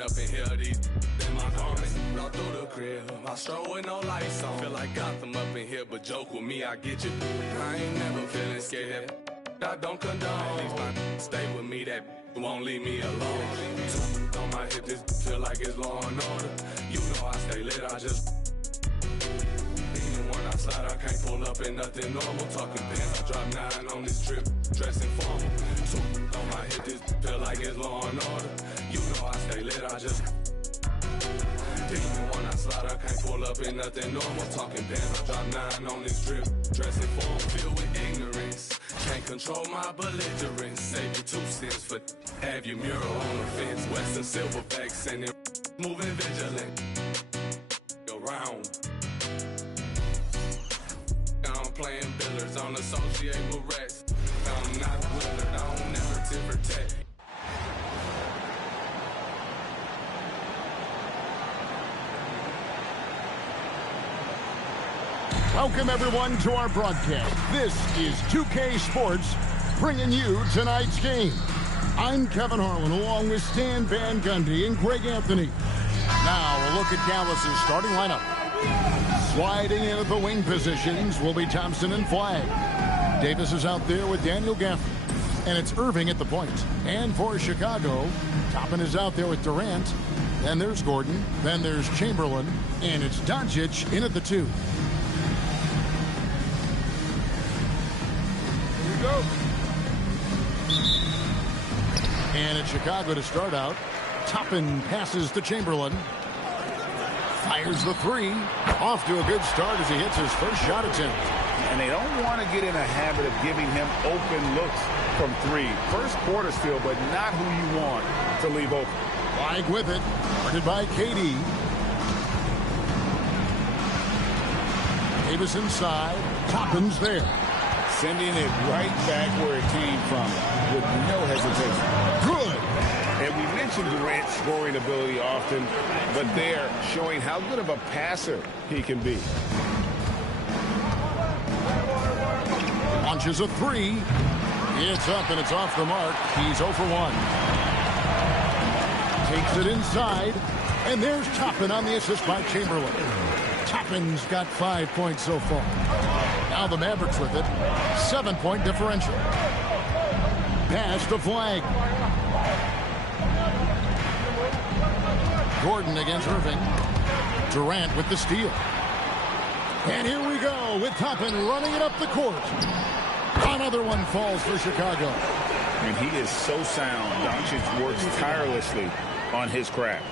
up in here, these in my garment. Blow through the crib, I stroll with no lights on. Feel like Gotham up in here, but joke with me, I get you. I ain't never feeling scared. I don't condone. These my stay with me, that won't leave me alone. On my hip, this feel like it's law and order. You know I stay lit, I just. Even when I slide, I can't pull up in nothing normal. Talking pants, I drop 9 on this trip, dressing formal. On my hip, this feel like it's law and order. You know I stay lit, I just. Even when I slide, I can't pull up in nothing normal. Talking pants, I drop 9 on this drip, dressing formal. Filled with ignorance, can't control my belligerence. Save you 2 cents for have your mural on the fence. Western silverbacks and it moving vigilant. Around. I'm playing billiards, don't associate with rats. I'm not withered, I don't never tit for tat. Welcome, everyone, to our broadcast. This is 2K Sports, bringing you tonight's game. I'm Kevin Harlan, along with Stan Van Gundy and Greg Anthony. Now, a look at Dallas's starting lineup. Sliding in at the wing positions will be Thompson and Flagg. Davis is out there with Daniel Gafford. And it's Irving at the point. And for Chicago, Toppin is out there with Durant. Then there's Gordon. Then there's Chamberlain. And it's Doncic in at the 2. Go. And it's Chicago to start out. Toppin passes to Chamberlain. Fires the 3. Off to a good start as he hits his first shot attempt. And they don't want to get in a habit of giving him open looks from 3. First quarter still, but not who you want to leave open. Flagg with it. Guarded by KD. Davis inside. Toppin's there. Sending it right back where it came from with no hesitation. Good. And we mentioned Durant's scoring ability often, but they're showing how good of a passer he can be. Launches a 3. It's up and it's off the mark. He's 0 for 1. Takes it inside. And there's Toppin on the assist by Chamberlain. Toppin's got 5 points so far. Now the Mavericks with it. 7-point differential. Pass to Flagg. Gordon against Irving. Durant with the steal. And here we go with Toppin running it up the court. Another one falls for Chicago. And he is so sound. Doncic works tirelessly on his craft.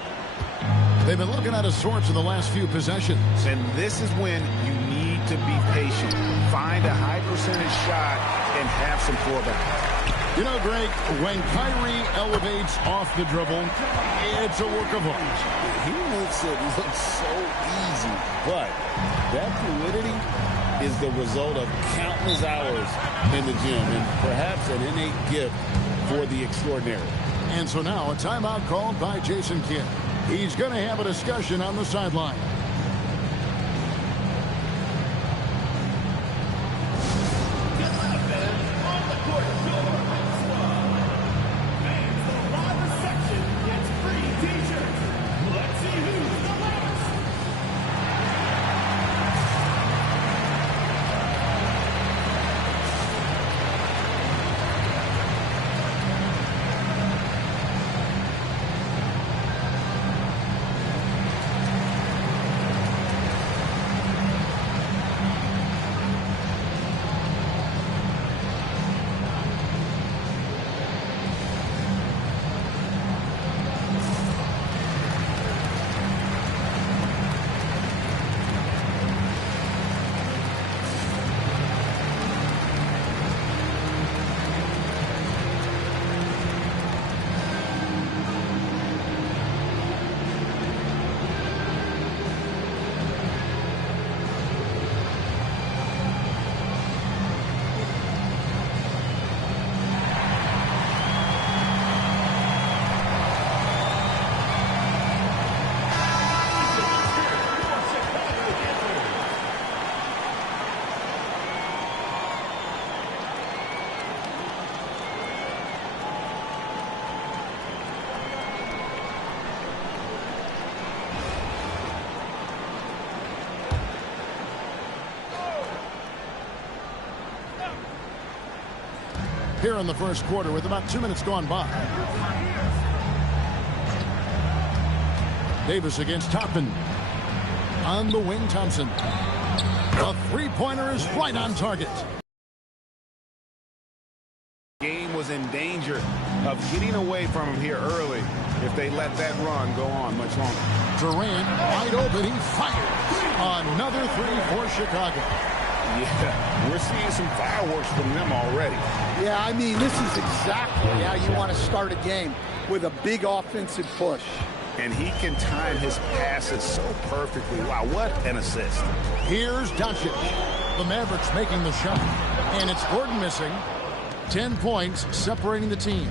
They've been looking at his sorts in the last few possessions. And this is when you need to be patient. Find a high percentage shot and have some floor back. You know, Greg, when Kyrie elevates off the dribble, it's a work of art. He makes it look so easy, but that fluidity is the result of countless hours in the gym and perhaps an innate gift for the extraordinary. And so now a timeout called by Jason Kidd. He's going to have a discussion on the sideline. here in the first quarter with about 2 minutes gone by. Davis against Toppin. On the wing, Thompson. The three-pointer is right on target. Game was in danger of getting away from him here early if they let that run go on much longer. Durant wide open. He fires. Another three for Chicago. Yeah, we're seeing some fireworks from them already. Yeah, I mean, this is exactly how you want to start a game, with a big offensive push. And he can time his passes so perfectly. Wow, what an assist. Here's Doncic. The Mavericks making the shot. And it's Gordon missing. 10 points separating the teams.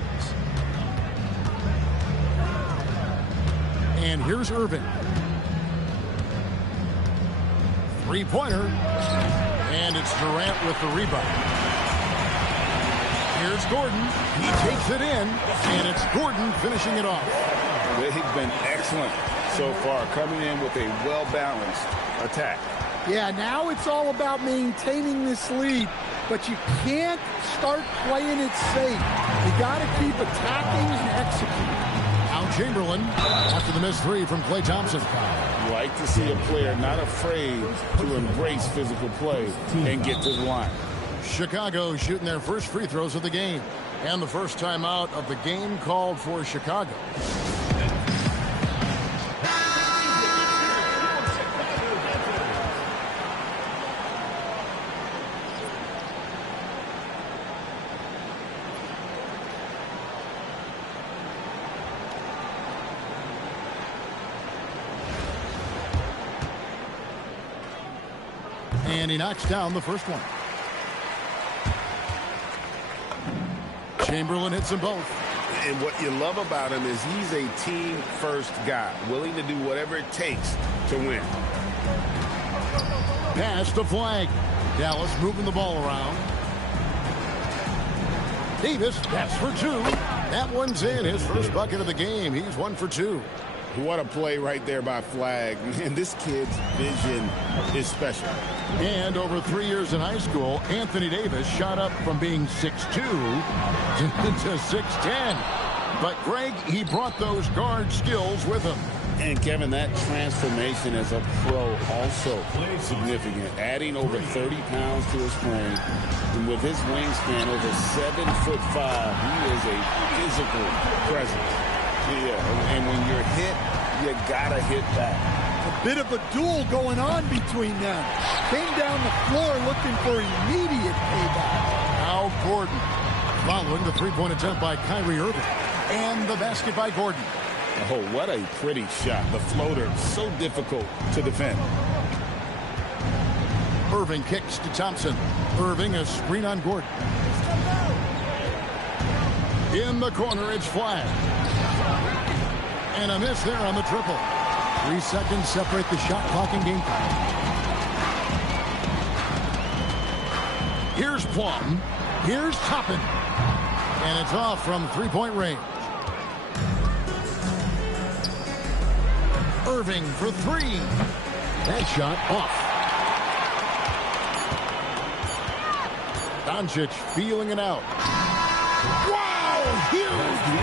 And here's Irving. Three-pointer. And it's Durant with the rebound. Here's Gordon. He takes it in. And it's Gordon finishing it off. They've been excellent so far, coming in with a well-balanced attack. Yeah, now it's all about maintaining this lead, but you can't start playing it safe. You got to keep attacking and executing. Now Chamberlain after the missed three from Klay Thompson. You like to see a player not afraid to embrace physical play and get to the line. Chicago shooting their first free throws of the game, and the first timeout of the game called for Chicago. And he knocks down the first one. Chamberlain hits them both. And what you love about him is he's a team-first guy, willing to do whatever it takes to win. Pass to Flag. Dallas moving the ball around. Davis, that's for two. That one's in. His first bucket of the game. He's 1 for 2. What a play right there by Flag. And this kid's vision is special. And over 3 years in high school, Anthony Davis shot up from being 6'2" to 6'10". But, Greg, he brought those guard skills with him. And, Kevin, that transformation as a pro also significant. Adding over 30 pounds to his frame. And with his wingspan over 7'5", he is a physical presence. Yeah, and when you're hit, you gotta hit back. A bit of a duel going on between them. Came down the floor looking for immediate payback. Now Gordon following the three-point attempt by Kyrie Irving. And the basket by Gordon. Oh, what a pretty shot. The floater, so difficult to defend. Irving kicks to Thompson. Irving, a screen on Gordon. In the corner, it's Flag. And a miss there on the triple. 3 seconds separate the shot clock and game time. Here's Plum. Here's Toppin. And it's off from three-point range. Irving for three. That shot off. Doncic feeling it out. Huge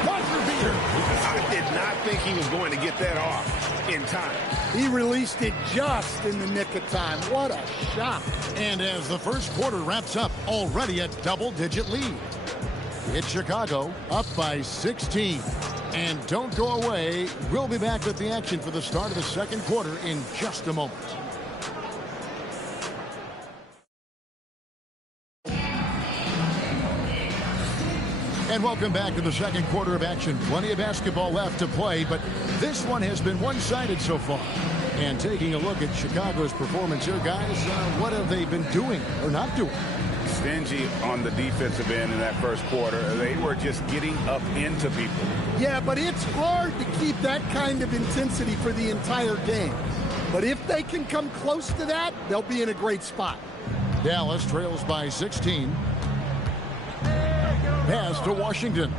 buzzer beater. I did not think he was going to get that off in time. He released it just in the nick of time. What a shot. And as the first quarter wraps up, already a double-digit lead. It's Chicago up by 16. And don't go away. We'll be back with the action for the start of the second quarter in just a moment. And welcome back to the second quarter of action. Plenty of basketball left to play, but this one has been one-sided so far. And taking a look at Chicago's performance here, guys, what have they been doing or not doing? Stingy on the defensive end in that first quarter. They were just getting up into people. Yeah, but it's hard to keep that kind of intensity for the entire game. But if they can come close to that, they'll be in a great spot. Dallas trails by 16. Pass to Washington.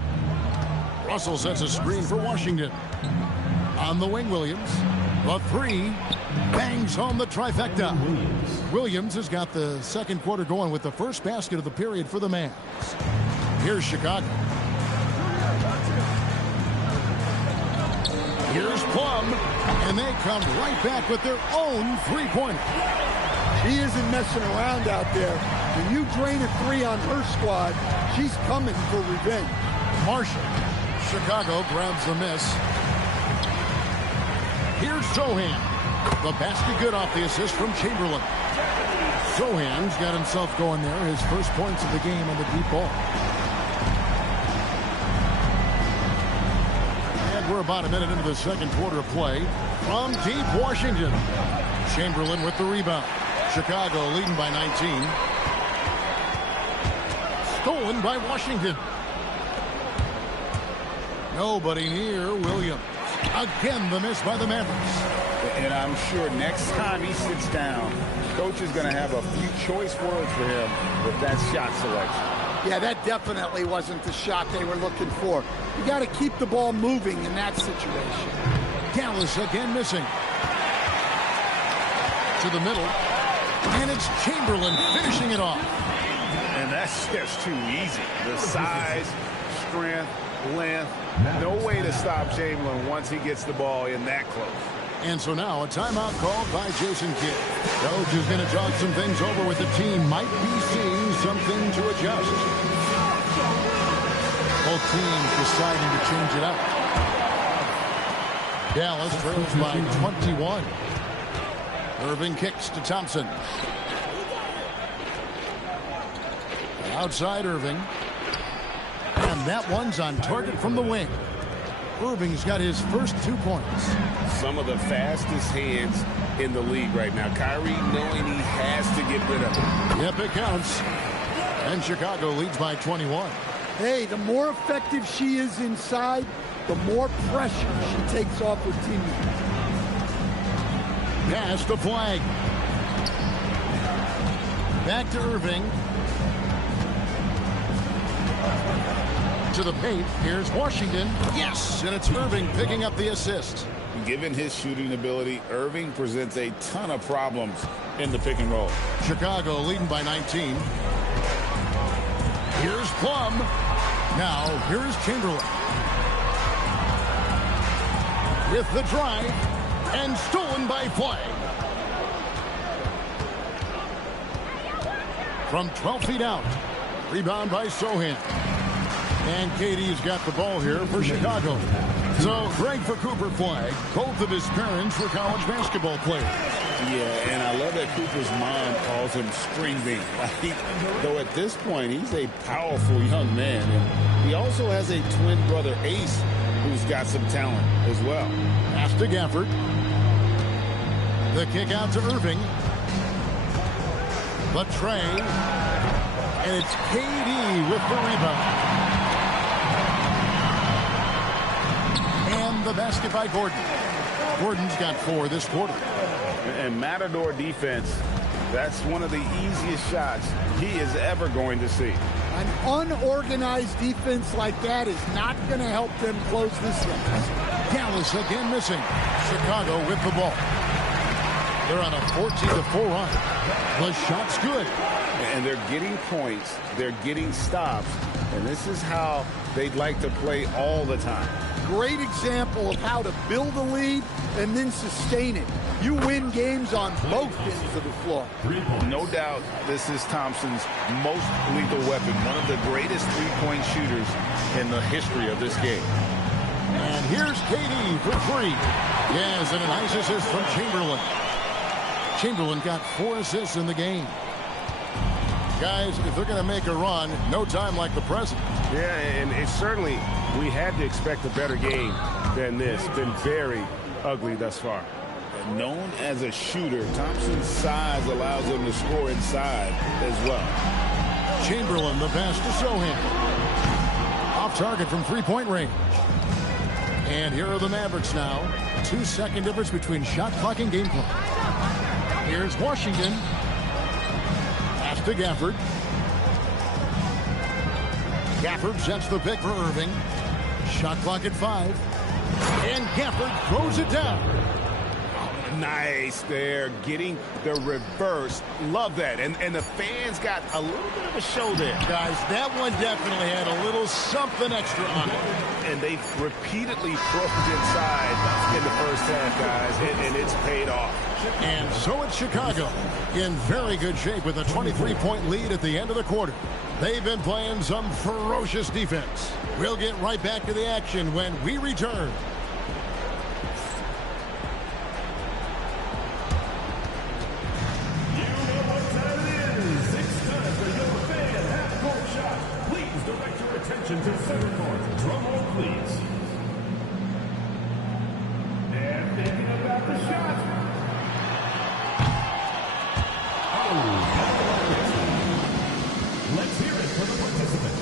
Russell sets a screen for Washington. On the wing, Williams. A three. Bangs home the trifecta. Williams has got the second quarter going with the first basket of the period for the Mavs. Here's Chicago. Here's Plum, and they come right back with their own three-pointer. She isn't messing around out there. When you drain a three on her squad, she's coming for revenge. Marshall. Chicago grabs the miss. Here's Sohan. The basket good off the assist from Chamberlain. Sohan's got himself going there. His first points of the game on the deep ball. And we're about a minute into the second quarter of play. From deep Washington. Chamberlain with the rebound. Chicago leading by 19. Stolen by Washington. Nobody near Williams. Again, the miss by the Mavericks. And I'm sure next time he sits down, coach is going to have a few choice words for him with that shot selection. Yeah, that definitely wasn't the shot they were looking for. You got to keep the ball moving in that situation. Dallas again missing. To the middle. And it's Chamberlain finishing it off. And that's just too easy. The size, strength, length. No way to stop Chamberlain once he gets the ball in that close. And so now a timeout called by Jason Kidd. Coach is going to talk some things over with the team. Might be seeing something to adjust. Both teams deciding to change it up. Dallas trails by 21. Irving kicks to Thompson. Outside Irving. And that one's on target from the wing. Irving's got his first 2 points. Some of the fastest hands in the league right now. Kyrie knowing he has to get rid of it. Yep, it counts. And Chicago leads by 21. Hey, the more effective she is inside, the more pressure she takes off her teammates. Pass the flag. Back to Irving. To the paint. Here's Washington. Yes, and it's Irving picking up the assist. Given his shooting ability, Irving presents a ton of problems in the pick and roll. Chicago leading by 19. Here's Plum. Now, here's Chamberlain. With the drive, and stolen by Flag. From 12 feet out. Rebound by Sohan. And KD's got the ball here for Chicago. So, Greg for Cooper Flag. Both of his parents were college basketball players. Yeah, and I love that Cooper's mom calls him String Bean. Though at this point, he's a powerful young man. And he also has a twin brother, Ace, who's got some talent as well. Pass to Gafford. The kick out to Irving. The tray. And it's KD with the rebound. And the basket by Gordon. Gordon's got 4 this quarter. And Matador defense, that's one of the easiest shots he is ever going to see. An unorganized defense like that is not going to help them close this game. Dallas again missing. Chicago with the ball. They're on a 14-4 run. The shot's good. And they're getting points. They're getting stops. And this is how they'd like to play all the time. Great example of how to build a lead and then sustain it. You win games on both ends of the floor. No doubt this is Thompson's most lethal weapon. One of the greatest three-point shooters in the history of this game. And here's KD for 3. Yes, and a nice assist from Chamberlain. Chamberlain got 4 assists in the game. Guys, if they're going to make a run, no time like the present. Yeah, and it's certainly, we had to expect a better game than this. Been very ugly thus far. And known as a shooter, Thompson's size allows him to score inside as well. Chamberlain, the pass to Sohan. Off target from three-point range. And here are the Mavericks now. 2-second difference between shot clock and game clock. Here's Washington. Pass to Gafford. Gafford sets the pick for Irving. Shot clock at 5. And Gafford throws it down. Nice there, getting the reverse. Love that. And the fans got a little bit of a show there. Guys, that one definitely had a little something extra on it. And they repeatedly pushed inside in the first half, guys, and it's paid off. And so it's Chicago in very good shape with a 23-point lead at the end of the quarter. They've been playing some ferocious defense. We'll get right back to the action when we return. Attention to center court. Drum roll, please. And thinking about the shot. Oh, let's hear it for the participant.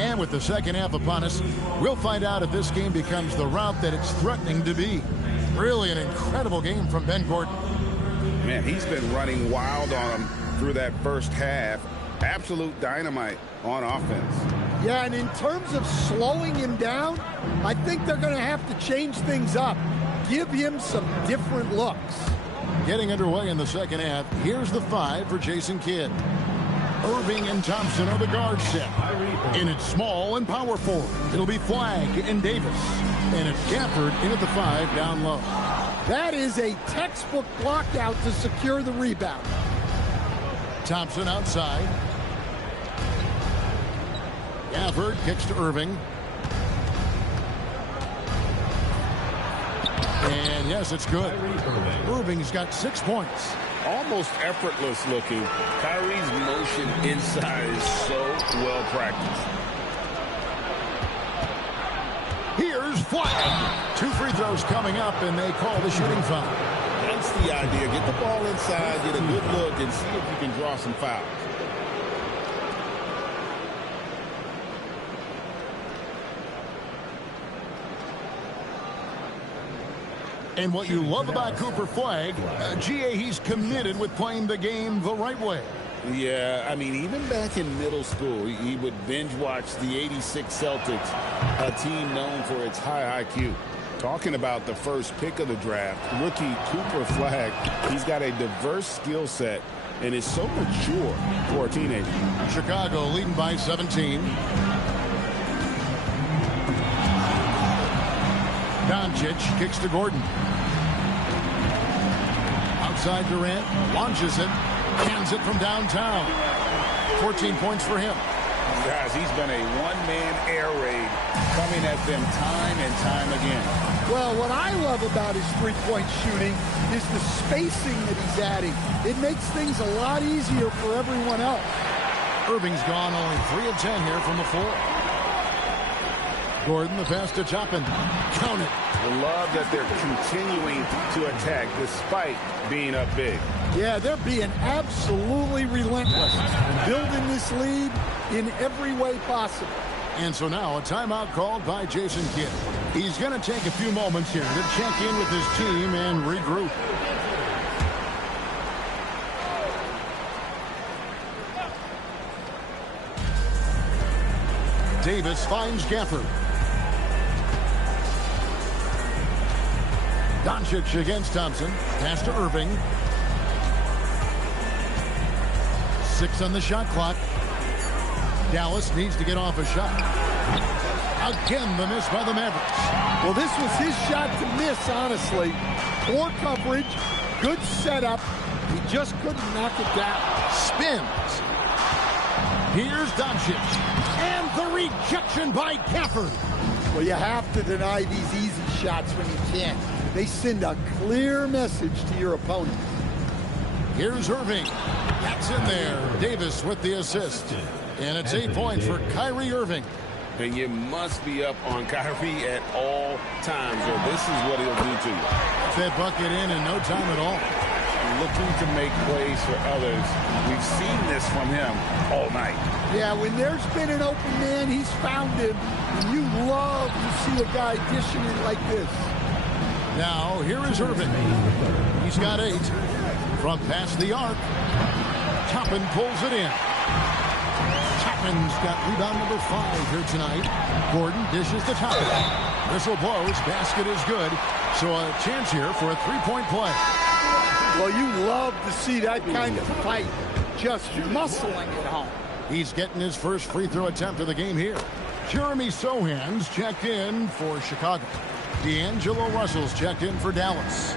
And with the second half upon us, we'll find out if this game becomes the route that it's threatening to be. Really an incredible game from Ben Gordon. Man, he's been running wild on him through that first half. Absolute dynamite on offense. Yeah, and in terms of slowing him down, I think they're going to have to change things up. Give him some different looks. Getting underway in the second half, here's the 5 for Jason Kidd. Irving and Thompson are the guard set. In it's small and power forward. It'll be Flagg and Davis. And it's Gafford in at the 5 down low. That is a textbook block out to secure the rebound. Thompson outside. Gafford kicks to Irving. And yes, it's good. Irving's got 6 points. Almost effortless looking. Kyrie's motion inside is so well practiced. Here's Flagg. 2 free throws coming up, and they call the shooting foul. That's the idea. Get the ball inside, get a good look, and see if you can draw some fouls. And what you love about Cooper Flagg, GA, he's committed with playing the game the right way. Yeah, I mean, even back in middle school, he would binge watch the '86 Celtics, a team known for its high IQ. Talking about the first pick of the draft, rookie Cooper Flagg, he's got a diverse skill set and is so mature for a teenager. Chicago leading by 17. Doncic kicks to Gordon. Outside Durant, launches it, hands it from downtown. 14 points for him. Guys, he's been a one-man air raid coming at them time and time again. Well, what I love about his three-point shooting is the spacing that he's adding. It makes things a lot easier for everyone else. Irving's gone only 3 of 10 here from the floor. Gordon, the pass to Toppin. Count it. I love that they're continuing to attack despite being up big. Yeah, they're being absolutely relentless, building this lead in every way possible. And so now a timeout called by Jason Kidd. He's going to take a few moments here to check in with his team and regroup. Davis finds Gafford. Doncic against Thompson. Pass to Irving. 6 on the shot clock. Dallas needs to get off a shot. Again, the miss by the Mavericks. Well, this was his shot to miss, honestly. Poor coverage, good setup. He just couldn't knock it down. Spins. Here's Doncic. And the rejection by Gafford. Well, you have to deny these easy shots when you can. They send a clear message to your opponent. Here's Irving. That's in there. Davis with the assist. And it's 8 points for Kyrie Irving. And you must be up on Kyrie at all times, or this is what he'll do to you. That bucket in no time at all. Looking to make plays for others. We've seen this from him all night. Yeah, when there's been an open man, he's found him. And you love to see a guy dishing it like this. Now, here is Irving. He's got 8. From past the arc. Toppin pulls it in. Toppin's got rebound number 5 here tonight. Gordon dishes to Toppin. Whistle blows. Basket is good. So a chance here for a 3-point play. Well, you love to see that kind of fight. Just muscling it home. He's getting his first free throw attempt of the game here. Jeremy Sohan's checked in for Chicago. D'Angelo Russell's checked in for Dallas.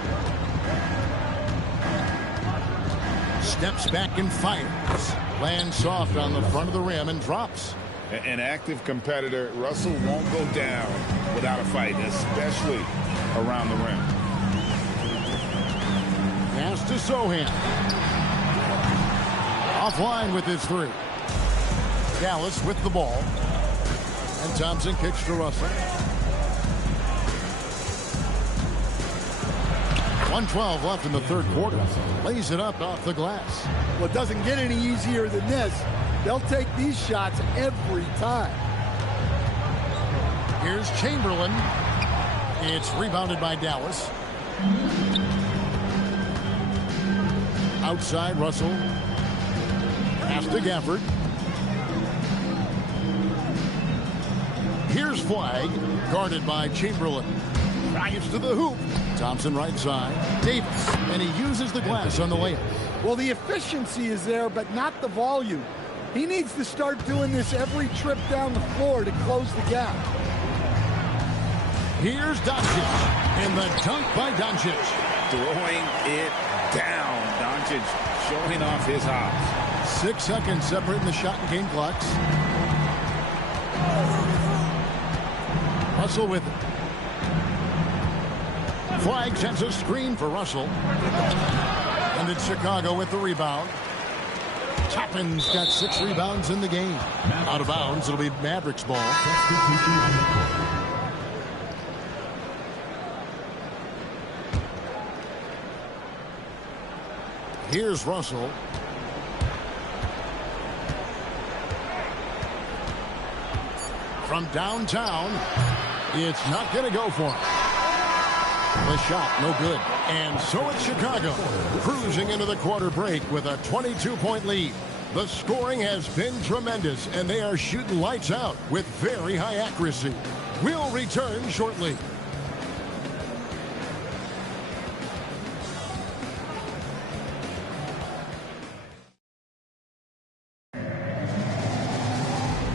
Steps back and fires. Lands soft on the front of the rim and drops. An active competitor, Russell won't go down without a fight, especially around the rim. Pass to Sohan. Offline with his 3. Dallas with the ball. And Thompson kicks to Russell. 1:12 left in the third quarter. Lays it up off the glass. Well, it doesn't get any easier than this. They'll take these shots every time. Here's Chamberlain. It's rebounded by Dallas. Outside, Russell. Pass to Gafford. Here's Flag, guarded by Chamberlain. Drives to the hoop. Thompson right side. Davis, and he uses the glass on the layup. Well, the efficiency is there, but not the volume. He needs to start doing this every trip down the floor to close the gap. Here's Doncic, and the dunk by Doncic. Throwing it down. Doncic showing off his hops. 6 seconds separating the shot and game clocks. Russell with it. Flag sends a screen for Russell. And it's Chicago with the rebound. Toppin's got 6 rebounds in the game. Out of bounds, it'll be Mavericks ball. Here's Russell. From downtown, it's not going to go for him. The shot, no good. And so it's Chicago, cruising into the quarter break with a 22-point lead. The scoring has been tremendous, and they are shooting lights out with very high accuracy. We'll return shortly.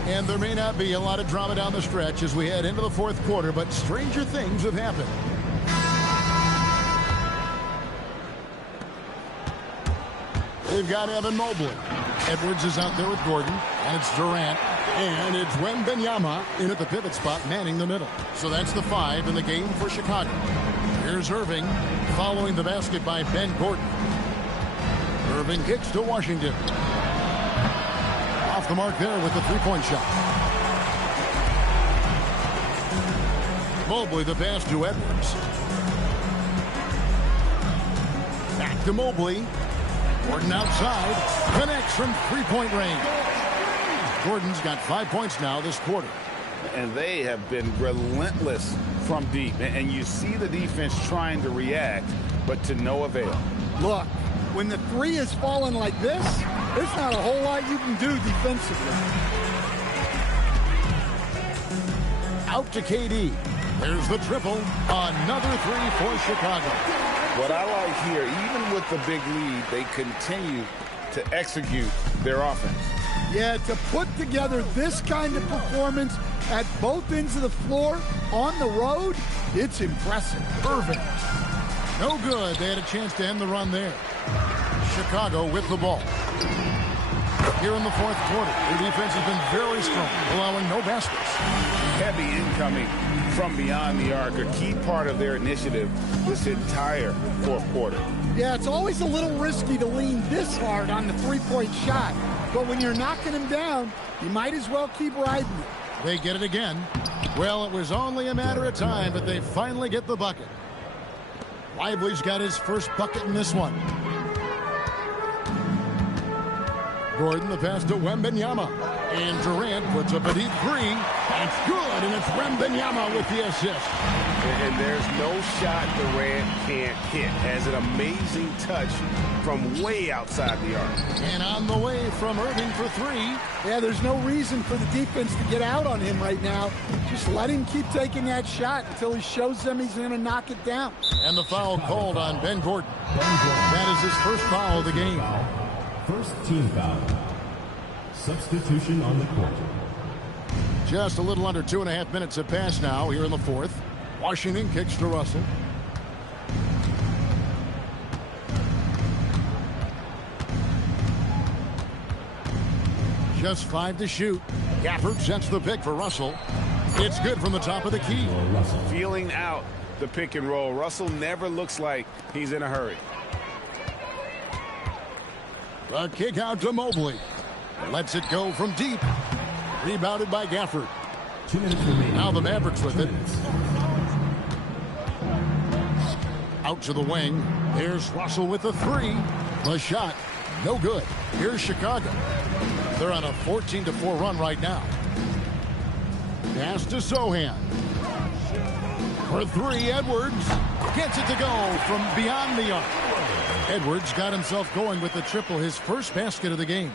And there may not be a lot of drama down the stretch as we head into the fourth quarter, but stranger things have happened. They've got Evan Mobley. Edwards is out there with Gordon, and it's Durant, and it's Wembanyama in at the pivot spot, manning the middle. So that's the 5 in the game for Chicago. Here's Irving, following the basket by Ben Gordon. Irving kicks to Washington. Off the mark there with the 3-point shot. Mobley the pass to Edwards. Back to Mobley. Gordon outside. Connects from 3-point range. Gordon's got 5 points now this quarter. And they have been relentless from deep. And you see the defense trying to react, but to no avail. Look, when the 3 is falling like this, there's not a whole lot you can do defensively. Out to KD. There's the triple. Another 3 for Chicago. What I like here, even with the big lead, they continue to execute their offense. Yeah, to put together this kind of performance at both ends of the floor on the road, it's impressive. Irving. No good. They had a chance to end the run there. Chicago with the ball. here in the fourth quarter. Their defense has been very strong, allowing no baskets. Heavy incoming from beyond the arc, a key part of their initiative this entire fourth quarter. Yeah, it's always a little risky to lean this hard on the three-point shot. But when you're knocking him down, you might as well keep riding it. They get it again. Well, it was only a matter of time, but they finally get the bucket. Lively's got his first bucket in this one. Gordon, the pass to Wembanyama. And Durant puts up a deep three. It's good, and it's Wembanyama with the assist. And there's no shot Durant can't hit. Has an amazing touch from way outside the arc. And on the way from Irving for three. Yeah, there's no reason for the defense to get out on him right now. Just let him keep taking that shot until he shows them he's going to knock it down. And the foul called on Ben Gordon. That is his first foul of the game. First team foul. Substitution on the court. Just a little under 2.5 minutes have passed now here in the fourth. Washington kicks to Russell. Just 5 to shoot. Gafford sets the pick for Russell. It's good from the top of the key. Feeling out the pick and roll. Russell never looks like he's in a hurry. The kick out to Mobley. Lets it go from deep. Rebounded by Gafford. 2 minutes remaining. Now the Mavericks with it. Out to the wing. There's Russell with the three. The shot, no good. Here's Chicago. They're on a 14-4 run right now. Pass to Sohan. For three, Edwards gets it to go from beyond the arc. Edwards got himself going with the triple, his first basket of the game.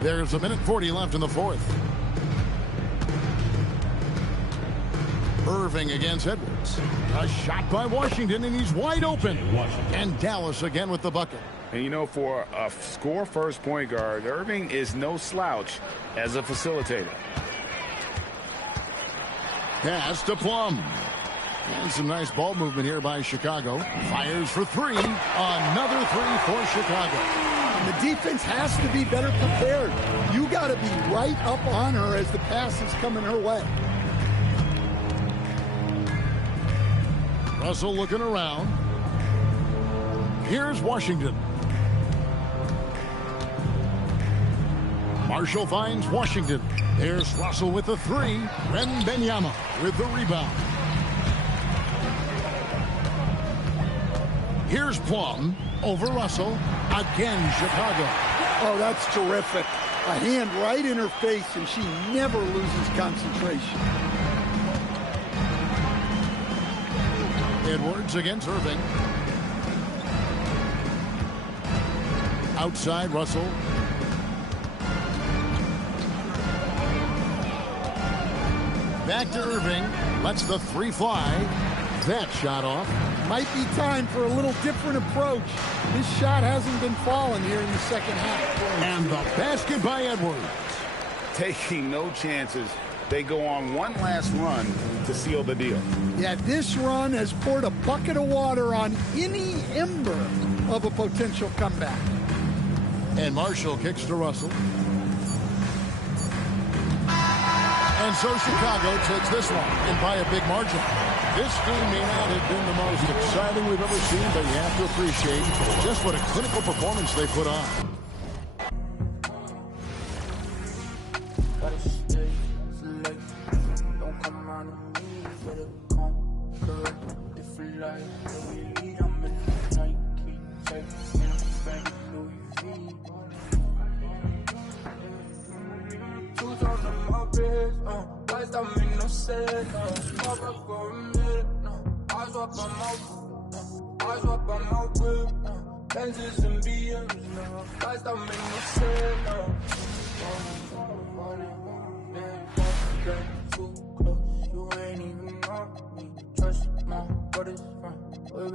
There's 1:40 left in the fourth. Irving against Edwards. A shot by Washington, and he's wide open. And Dallas again with the bucket. And you know, for a score-first point guard, Irving is no slouch as a facilitator. Pass to Plum. And some nice ball movement here by Chicago. Fires for three. Another three for Chicago. And the defense has to be better prepared. You got to be right up on her as the pass is coming her way. Russell looking around. Here's Washington. Marshall finds Washington. There's Russell with the three. Wembanyama with the rebound. Here's Plum over Russell. Again, Chicago. Oh, that's terrific. A hand right in her face, and she never loses concentration. Edwards against Irving. Outside, Russell. Back to Irving. Lets the three fly. That shot off. Might be time for a little different approach. This shot hasn't been falling here in the second half. And the basket by Edwards. Taking no chances. They go on one last run to seal the deal. Yeah, this run has poured a bucket of water on any ember of a potential comeback. And Marshall kicks to Russell. And so Chicago takes this one, and by a big margin. This game may not have been the most exciting we've ever seen, but you have to appreciate just what a clinical performance they put on.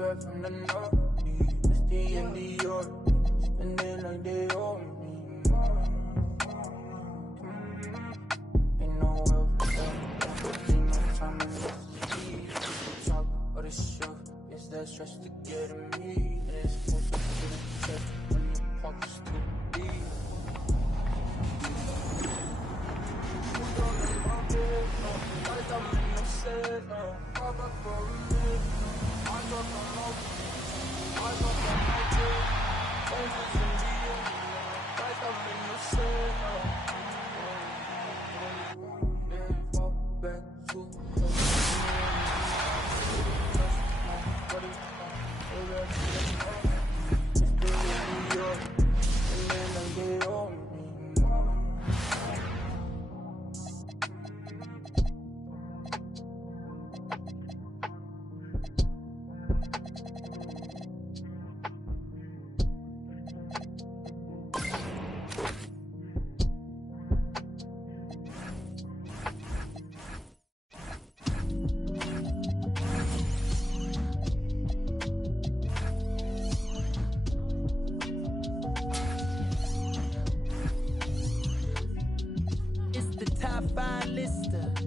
From the north, it's the end of York, spending like they owe me. Ain't no wealth, ain't no time to see. Talk of the show, it's that stress to get me. It's closer to the chest when the pocket's too deep.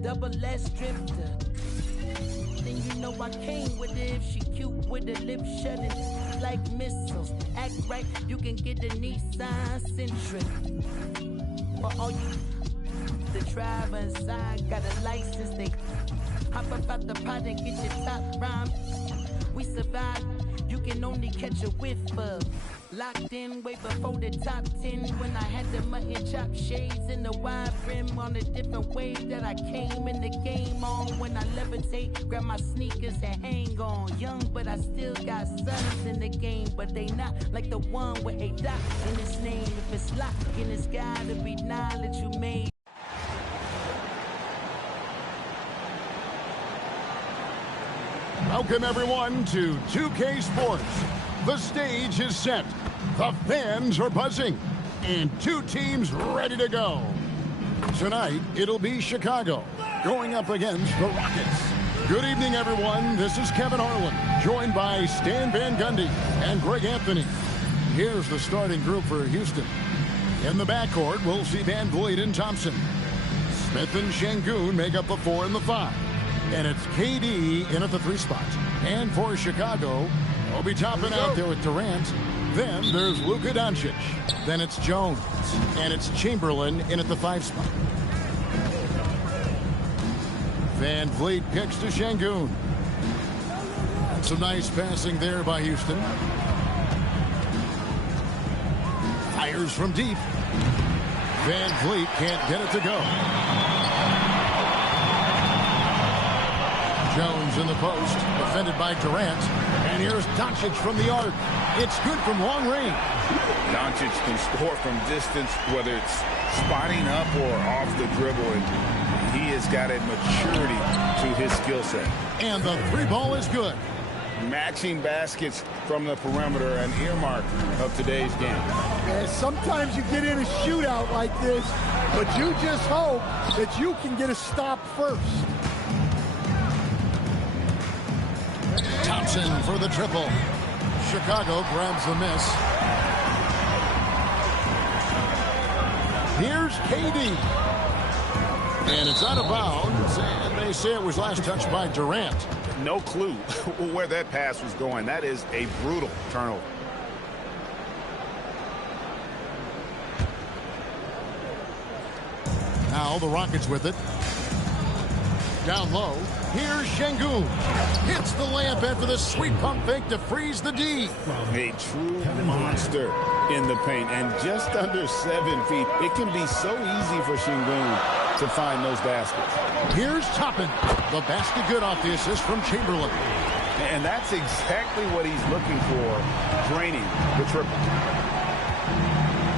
Double S drifter. Then you know I came with it. If she cute with her lips shut and like missiles. Act right, you can get a Nissan Sentra. For all you the driver inside got a license, they hop up out the pot and get your top rhyme. We survive, you can only catch a whiff of. Locked in way before the top 10 when I had the mutton chop shades and the wide brim on a different wave that I came in the game on. When I levitate, grab my sneakers and hang on. Young, but I still got sons in the game, but they not like the one with a dot in his name. If it's locked in, it's gotta be knowledge you made. Welcome everyone to 2K Sports. The stage is set, the fans are buzzing, and two teams ready to go. Tonight, it'll be Chicago going up against the Rockets. Good evening, everyone. This is Kevin Harlan, joined by Stan Van Gundy and Greg Anthony. Here's the starting group for Houston. In the backcourt, we'll see Van Vliet and Thompson. Smith and Şengün make up the 4 and the 5. And it's KD in at the 3 spot. And for Chicago, we'll be topping out there with Durant. Then there's Luka Doncic. Then it's Jones. And it's Chamberlain in at the 5 spot. Van Vliet kicks to Şengün. Some nice passing there by Houston. Fires from deep. Van Vliet can't get it to go. Jones in the post, defended by Durant. And here's Doncic from the arc. It's good from long range. Doncic can score from distance, whether it's spotting up or off the dribble, and he has got a maturity to his skill set. And the 3 ball is good. Matching baskets from the perimeter, an earmark of today's game. Yeah, sometimes you get in a shootout like this, but you just hope that you can get a stop first. Thompson for the triple. Chicago grabs the miss. Here's KD. And it's out of bounds, and they say it was last touched by Durant. No clue where that pass was going. That is a brutal turnover. Now the Rockets with it. Down low. Here's Şengün. Hits the layup after the sweet pump fake to freeze the D. A true monster in the paint, and just under 7 feet. It can be so easy for Şengün to find those baskets. Here's Toppin. The basket good off the assist from Chamberlain. And that's exactly what he's looking for, draining the triple.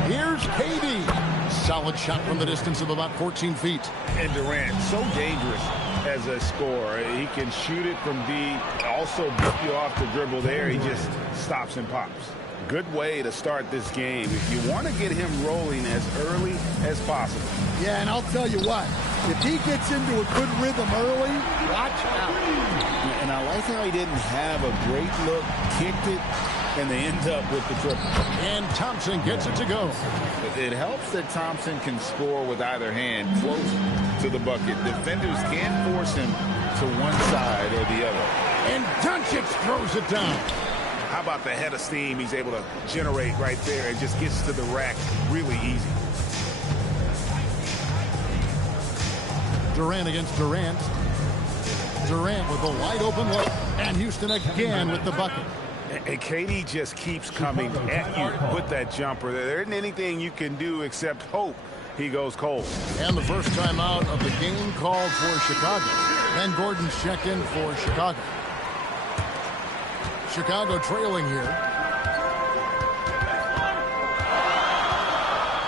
Here's KD. Solid shot from the distance of about 14 feet. And Durant, so dangerous as a scorer. He can shoot it from deep, also beat you off the dribble there. He just stops and pops. Good way to start this game if you want to get him rolling as early as possible. Yeah, and I'll tell you what, if he gets into a good rhythm early, watch out. And I like how he didn't have a great look, kicked it, and they end up with the triple. And Thompson gets it to go. It helps that Thompson can score with either hand close to the bucket. Defenders can't force him to one side or the other. And Doncic throws it down. How about the head of steam he's able to generate right there? It just gets to the rack really easy. Durant against Durant. Durant with a wide open look. And Houston again with the bucket. And KD just keeps coming at you with that jumper. There isn't anything you can do except hope he goes cold. And the first timeout of the game called for Chicago. Then Gordon's checked in for Chicago. Chicago trailing here.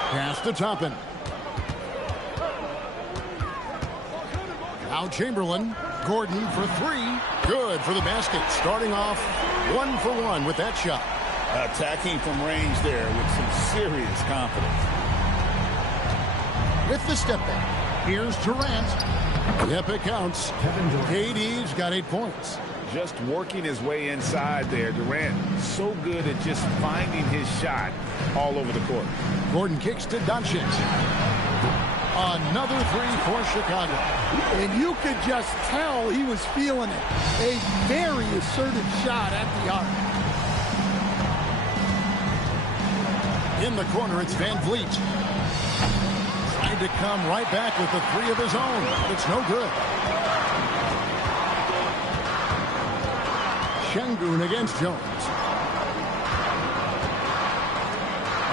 Pass to Toppin. Now Chamberlain. Gordon for three. Good for the basket. Starting off 1 for 1 with that shot. Attacking from range there with some serious confidence. With the step back. Here's Durant. Yep, it counts. KD's got 8 points. Just working his way inside there. Durant so good at just finding his shot all over the court. Gordon kicks to Doncic. Another three for Chicago. And you could just tell he was feeling it. A very assertive shot at the arc. In the corner, it's Van Vliet. Trying to come right back with the three of his own. It's no good. Şengün against Jones.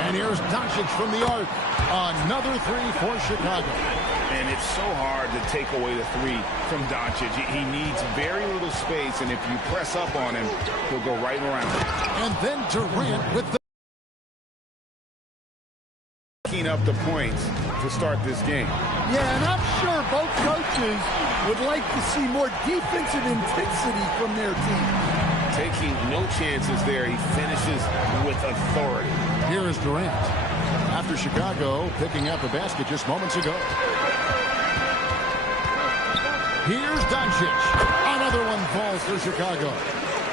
And here's Doncic from the arc. Another three for Chicago. And it's so hard to take away the three from Doncic. He needs very little space, and if you press up on him, he'll go right around. And then Durant with the Picking up the points to start this game. Yeah, and I'm sure both coaches would like to see more defensive intensity from their team. Taking no chances there, he finishes with authority. Here is Durant. After Chicago picking up a basket just moments ago. Here's Doncic. Another one falls for Chicago.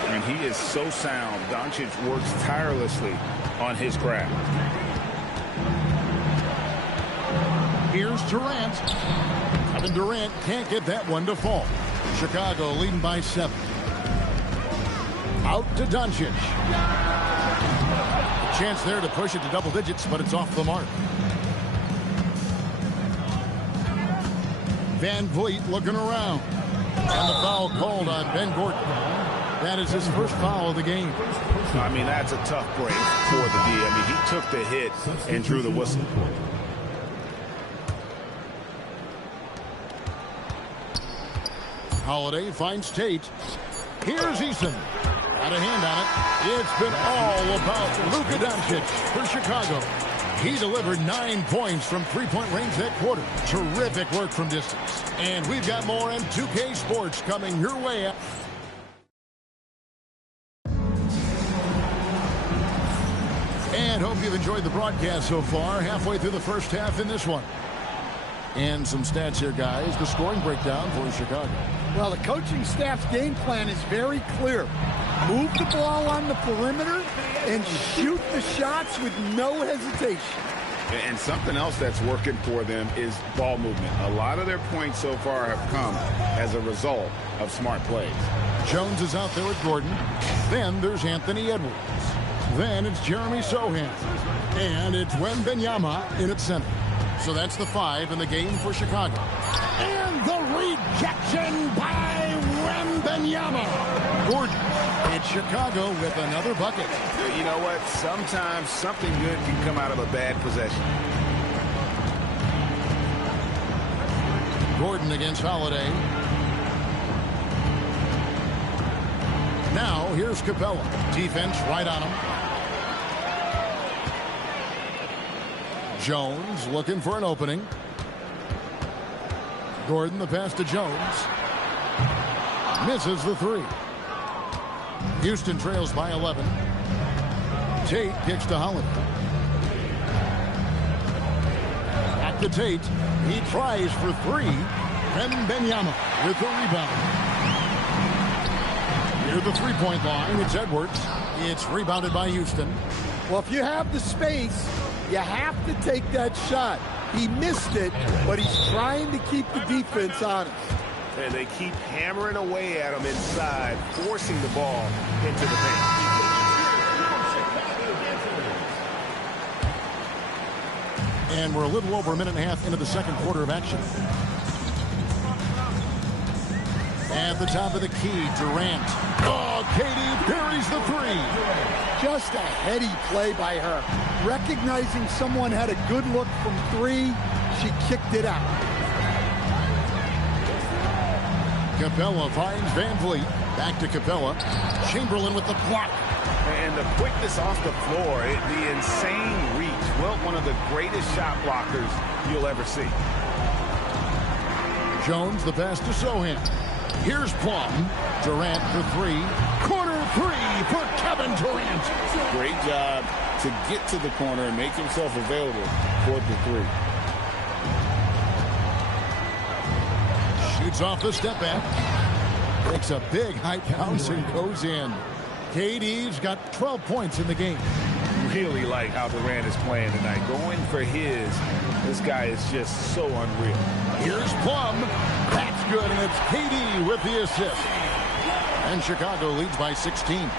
And he is so sound. Doncic works tirelessly on his craft. Here's Durant. Kevin Durant can't get that one to fall. Chicago leading by 7. Out to Doncic. Chance there to push it to double digits, but it's off the mark. Van Vliet looking around. And the foul called on Ben Gordon. That is his first foul of the game. I mean, that's a tough break for the D. I mean, he took the hit and drew the whistle. Holiday finds Tate. Here's Eason. Got a hand on it. It's been all about Luka Doncic for Chicago. He delivered 9 points from three-point range that quarter. Terrific work from distance. And we've got more in 2K Sports coming your way. And hope you've enjoyed the broadcast so far. Halfway through the first half in this one. And some stats here, guys. The scoring breakdown for Chicago. Well, the coaching staff's game plan is very clear. Move the ball on the perimeter and shoot the shots with no hesitation. And something else that's working for them is ball movement. A lot of their points so far have come as a result of smart plays. Jones is out there with Gordon. Then there's Anthony Edwards. Then it's Jeremy Sohan. And it's Wembanyama in at center. So that's the 5 in the game for Chicago. And the rejection by Wembanyama. Gordon and Chicago with another bucket. You know what? Sometimes something good can come out of a bad possession. Gordon against Holiday. Now here's Capella. Defense right on him. Jones looking for an opening. Gordon the pass to Jones. Misses the 3. Houston trails by 11. Tate kicks to Holiday. Back to Tate. He tries for 3. Wembanyama with the rebound. Near the three-point line, it's Edwards. It's rebounded by Houston. Well, if you have the space, you have to take that shot. He missed it, but he's trying to keep the defense honest. And they keep hammering away at him inside, forcing the ball into the paint. And we're a little over a minute and a half into the second quarter of action. At the top of the key, Durant. Oh, Katie buries the three. Just a heady play by her. Recognizing someone had a good look from three, she kicked it out. Capella finds Van Vliet. Back to Capella. Chamberlain with the block. And the quickness off the floor, the insane reach. Well, one of the greatest shot blockers you'll ever see. Jones, the pass to Sohan. Here's Plum. Durant for three. Corner three for Kevin Durant. Great job to get to the corner and make himself available for the three. Shoots off the step back. Takes a big high bounce and goes in. KD's got 12 points in the game. Really like how Durant is playing tonight. Going for his. This guy is just so unreal. Here's Plum. That's good, and it's KD with the assist. And Chicago leads by 16.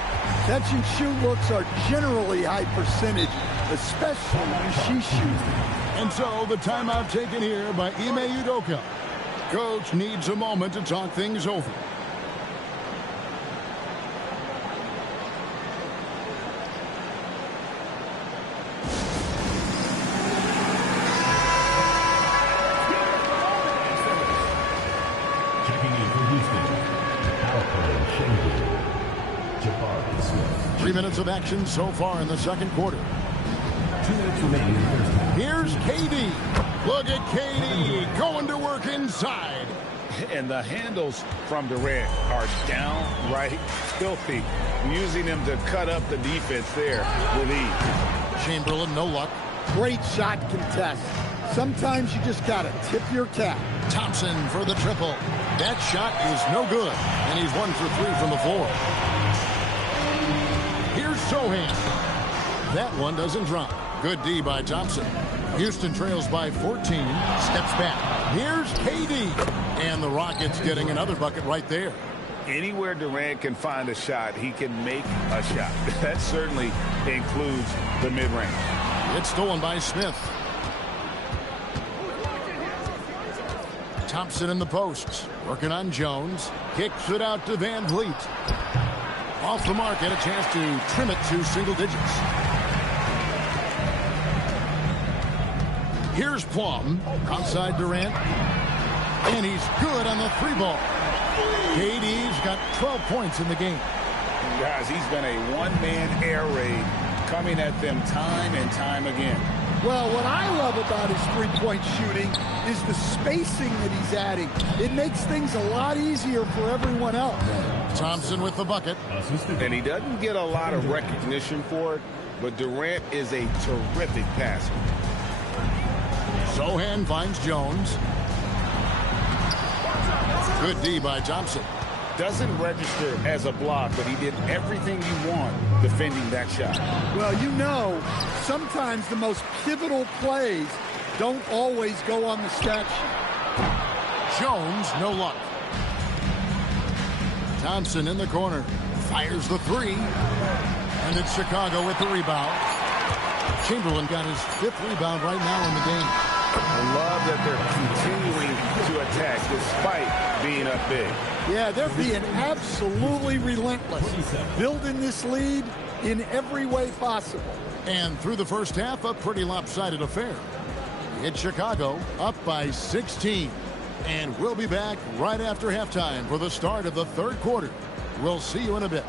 Catch and shoot looks are generally high percentage, especially when she shoots. And so the timeout taken here by Ime Udoka. Coach needs a moment to talk things over. Checking in for Houston, Alperen Sengun. 3 minutes of action so far in the second quarter. 2 minutes remaining in the first half. Here's KD. Look at KD going to work inside. And the handles from Durant are downright filthy, using him to cut up the defense there with ease. Chamberlain, no luck. Great shot contest. Sometimes you just got to tip your cap. Thompson for the triple. That shot is no good, and he's 1 for 3 from the floor. Here's Sohan. That one doesn't drop. Good D by Thompson. Houston trails by 14. Steps back. Here's KD. And the Rockets getting another bucket right there. Anywhere Durant can find a shot, he can make a shot. That certainly includes the mid-range. It's stolen by Smith. Thompson in the posts. Working on Jones. Kicks it out to Van Vliet. Off the mark, had a chance to trim it to single digits. Here's Plum. Outside Durant. And he's good on the three ball. KD's got 12 points in the game. Guys, he's been a one-man air raid coming at them time and time again. Well, what I love about his three-point shooting is the spacing that he's adding. It makes things a lot easier for everyone else. Thompson with the bucket. And he doesn't get a lot of recognition for it, but Durant is a terrific passer. Sohan finds Jones. Good D by Thompson. Doesn't register as a block, but he did everything you want defending that shot. Well, you know, sometimes the most pivotal plays don't always go on the stat sheet. Jones, no luck. Thompson in the corner. Fires the three. And it's Chicago with the rebound. Chamberlain got his 5th rebound right now in the game. I love that they're continuing to attack despite being up big. Yeah, they're being absolutely relentless. Building this lead in every way possible. And through the first half, a pretty lopsided affair. It's Chicago up by 16. And we'll be back right after halftime for the start of the third quarter. We'll see you in a bit.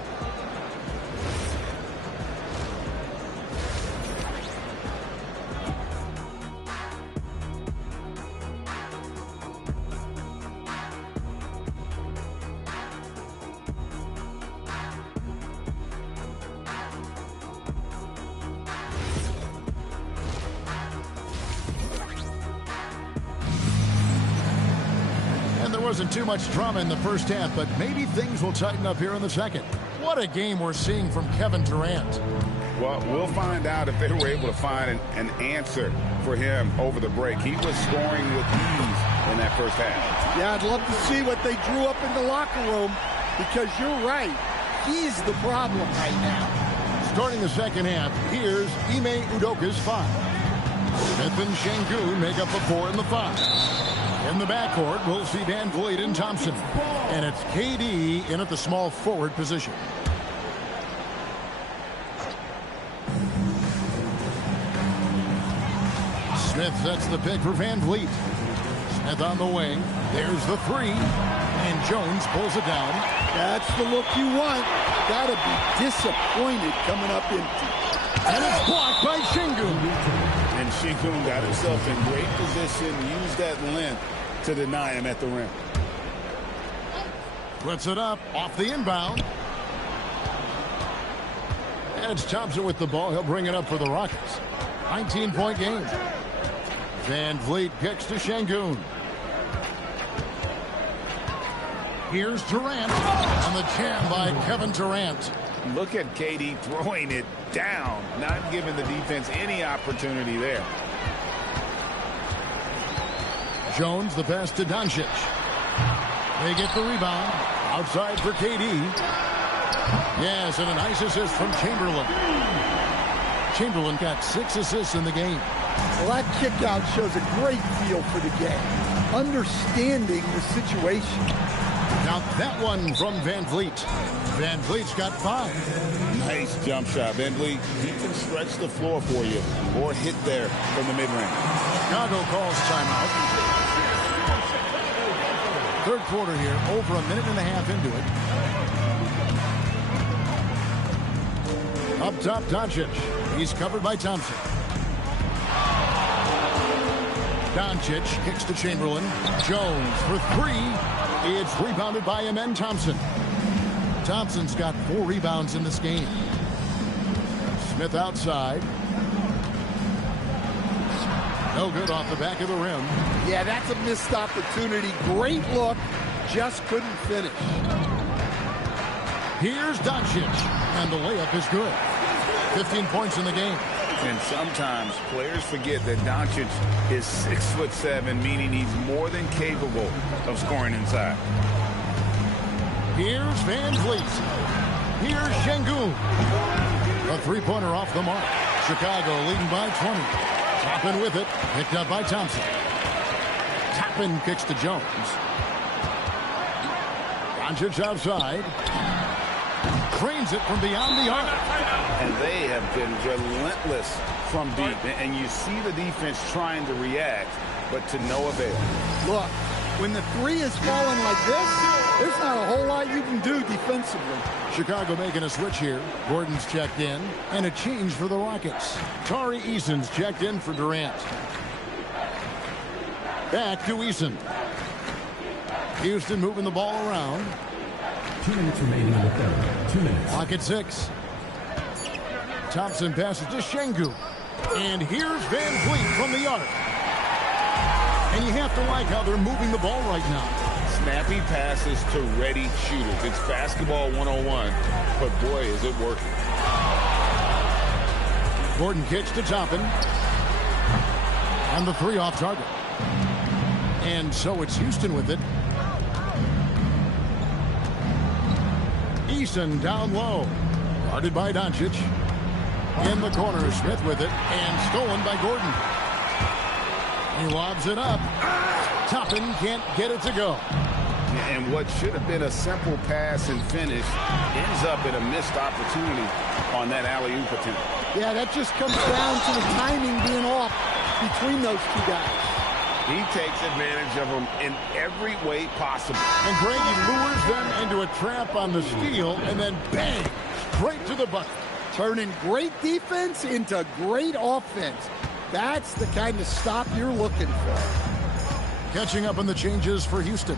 Wasn't too much drama in the first half, but maybe things will tighten up here in the second. What a game we're seeing from Kevin Durant. Well, we'll find out if they were able to find an answer for him over the break. He was scoring with ease in that first half. Yeah, I'd love to see what they drew up in the locker room, because you're right. He's the problem right now. Starting the second half, here's Ime Udoka's 5. Smith and Sengun make up the 4 and the 5. In the backcourt, we'll see Van Vliet and Thompson. And it's KD in at the small forward position. Smith sets the pick for Van Vliet. Smith on the wing. There's the three. And Jones pulls it down. That's the look you want. Gotta be disappointed coming up empty. And it's blocked by Şengün. And Şengün got himself in great position, used that length to deny him at the rim. Puts it up off the inbound. And it's Thompson with the ball. He'll bring it up for the Rockets. 19-point game. Van Vliet kicks to Şengün. Here's Durant. And the jam by Kevin Durant. Look at KD throwing it down, not giving the defense any opportunity there. Jones, the pass to Doncic. They get the rebound. Outside for KD. Yes, and a nice assist from Chamberlain. Chamberlain got 6 assists in the game. Well, that kick out shows a great feel for the game. Understanding the situation. Now that one from Van Vliet. Van Vliet's got 5. Nice jump shot. Van Vliet, he can stretch the floor for you or hit there from the mid-range. Chicago calls timeout. Third quarter here, over a minute and a half into it. Up top, Doncic. He's covered by Thompson. Doncic kicks to Chamberlain. Jones for 3. It's rebounded by Amen Thompson. Thompson's got 4 rebounds in this game. Smith outside. No good off the back of the rim. Yeah, that's a missed opportunity. Great look. Just couldn't finish. Here's Doncic. And the layup is good. 15 points in the game. And sometimes players forget that Doncic is 6'7", meaning he's more than capable of scoring inside. Here's Van Vliet. Here's Şengün. A three-pointer off the mark. Chicago leading by 20. Toppin with it. Picked up by Thompson. Toppin kicks to Jones. Doncic outside. Cranes it from beyond the arc. And they have been relentless from deep. And you see the defense trying to react, but to no avail. Look, when the three is falling like this, there's not a whole lot you can do defensively. Chicago making a switch here. Gordon's checked in. And a change for the Rockets. Tari Eason's checked in for Durant. Back to Eason. Houston moving the ball around. 2 minutes remaining in the third. 2 minutes. Clock at 6. Thompson passes to Şengün. And here's Van Vliet from the arc. And you have to like how they're moving the ball right now. Snappy passes to ready shooters. It's basketball 101, but boy, is it working. Gordon kicks to Toppin. And the 3 off target. And so it's Houston with it. Eason down low. Guarded by Doncic. In the corner, Smith with it. And stolen by Gordon. He lobs it up. Toppin can't get it to go. And what should have been a simple pass and finish ends up in a missed opportunity on that alley-oop attempt. Yeah, that just comes down to the timing being off between those two guys. He takes advantage of them in every way possible. And Brady lures them into a trap on the steal, and then bang, straight to the bucket. Turning great defense into great offense. That's the kind of stop you're looking for. Catching up on the changes for Houston.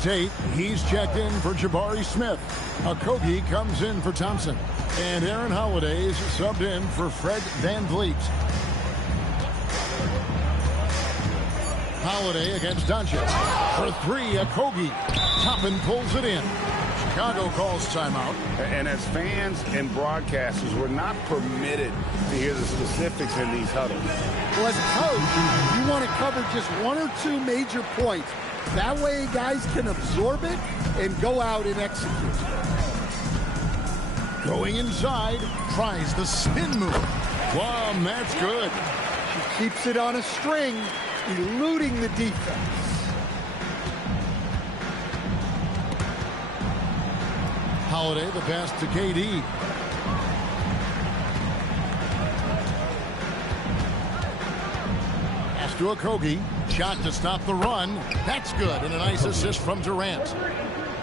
Tate, he's checked in for Jabari Smith. Okogie comes in for Thompson. And Aaron Holiday's subbed in for Fred Van Vliet. Holiday against Doncic. For 3, Okogie. Toppin pulls it in. Chicago calls timeout. And as fans and broadcasters, we're not permitted to hear the specifics in these huddles. Well, as a coach, you want to cover just 1 or 2 major points. That way guys can absorb it and go out and execute. Going inside, tries the spin move. Wow, that's good. She keeps it on a string, eluding the defense. Holiday, the pass to KD. Pass to Okogie. Shot to stop the run. That's good, and a nice assist from Durant.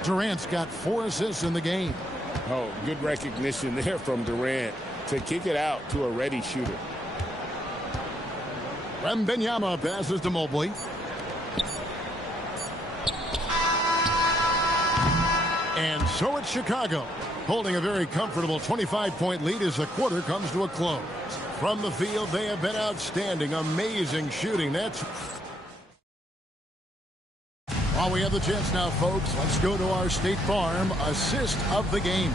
Durant's got 4 assists in the game. Oh, good recognition there from Durant to kick it out to a ready shooter. Wembanyama passes to Mobley. And so it's Chicago, holding a very comfortable 25-point lead as the quarter comes to a close. From the field, they have been outstanding. Amazing shooting. That's... While we have the chance now, folks, let's go to our State Farm assist of the game.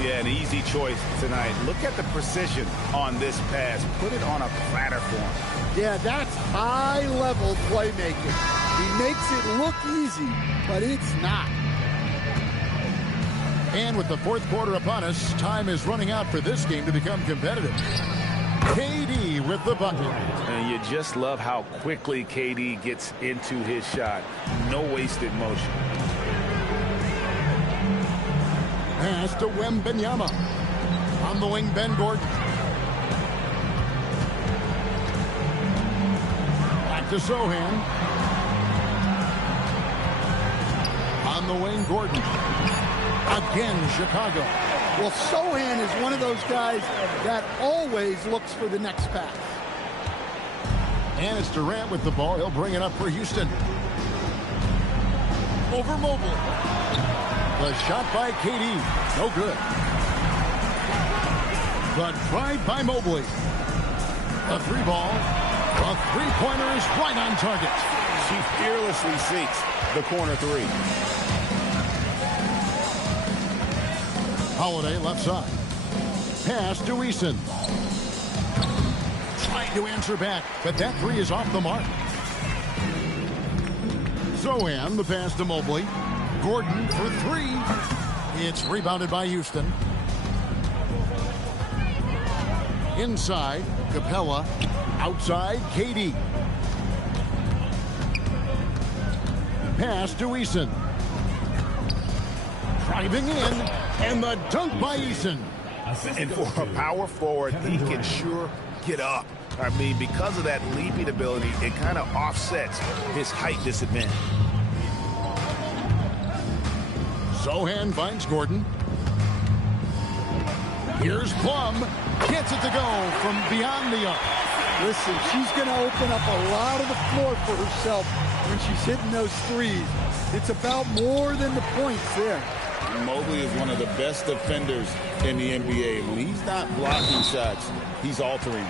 Yeah, an easy choice tonight. Look at the precision on this pass. Put it on a platter for him. Yeah, that's high-level playmaking. He makes it look easy, but it's not. And with the fourth quarter upon us, time is running out for this game to become competitive. KD with the bucket. And you just love how quickly KD gets into his shot. No wasted motion. Pass to Wembanyama. On the wing, Ben Gordon. Back to Sohan. On the wing, Gordon. Again, Chicago. Well, Sohan is one of those guys that always looks for the next pass. And it's Durant with the ball. He'll bring it up for Houston. Over Mobley. The shot by KD. No good. The drive by Mobley. The 3-ball. The 3-pointer is right on target. She fearlessly sinks the corner 3. Holiday left side. Pass to Eason. Trying to answer back, but that 3 is off the mark. Sohan, the pass to Mobley. Gordon for 3. It's rebounded by Houston. Inside, Capella. Outside, KD. Pass to Eason. Driving in, and the dunk by Eason. And for a power forward, he can sure get up. I mean, because of that leaping ability, it kind of offsets his height disadvantage. Sohan finds Gordon. Here's Plum. Gets it to go from beyond the arc. Listen, she's going to open up a lot of the floor for herself when she's hitting those threes. It's about more than the points there. Mobley is one of the best defenders in the NBA. When he's not blocking shots, he's altering.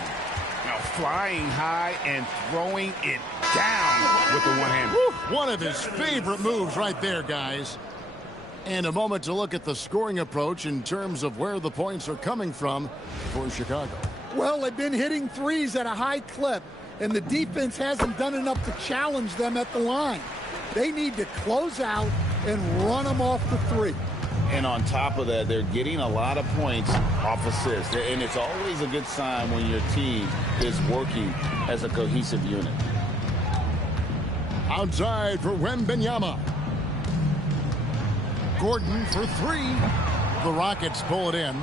Now flying high and throwing it down with the one-hander. One of his favorite moves right there, guys. And a moment to look at the scoring approach in terms of where the points are coming from for Chicago. Well, they've been hitting threes at a high clip, and the defense hasn't done enough to challenge them at the line. They need to close out and run them off the 3. And on top of that, they're getting a lot of points off assists. And it's always a good sign when your team is working as a cohesive unit. Outside for Wembanyama. Gordon for 3. The Rockets pull it in.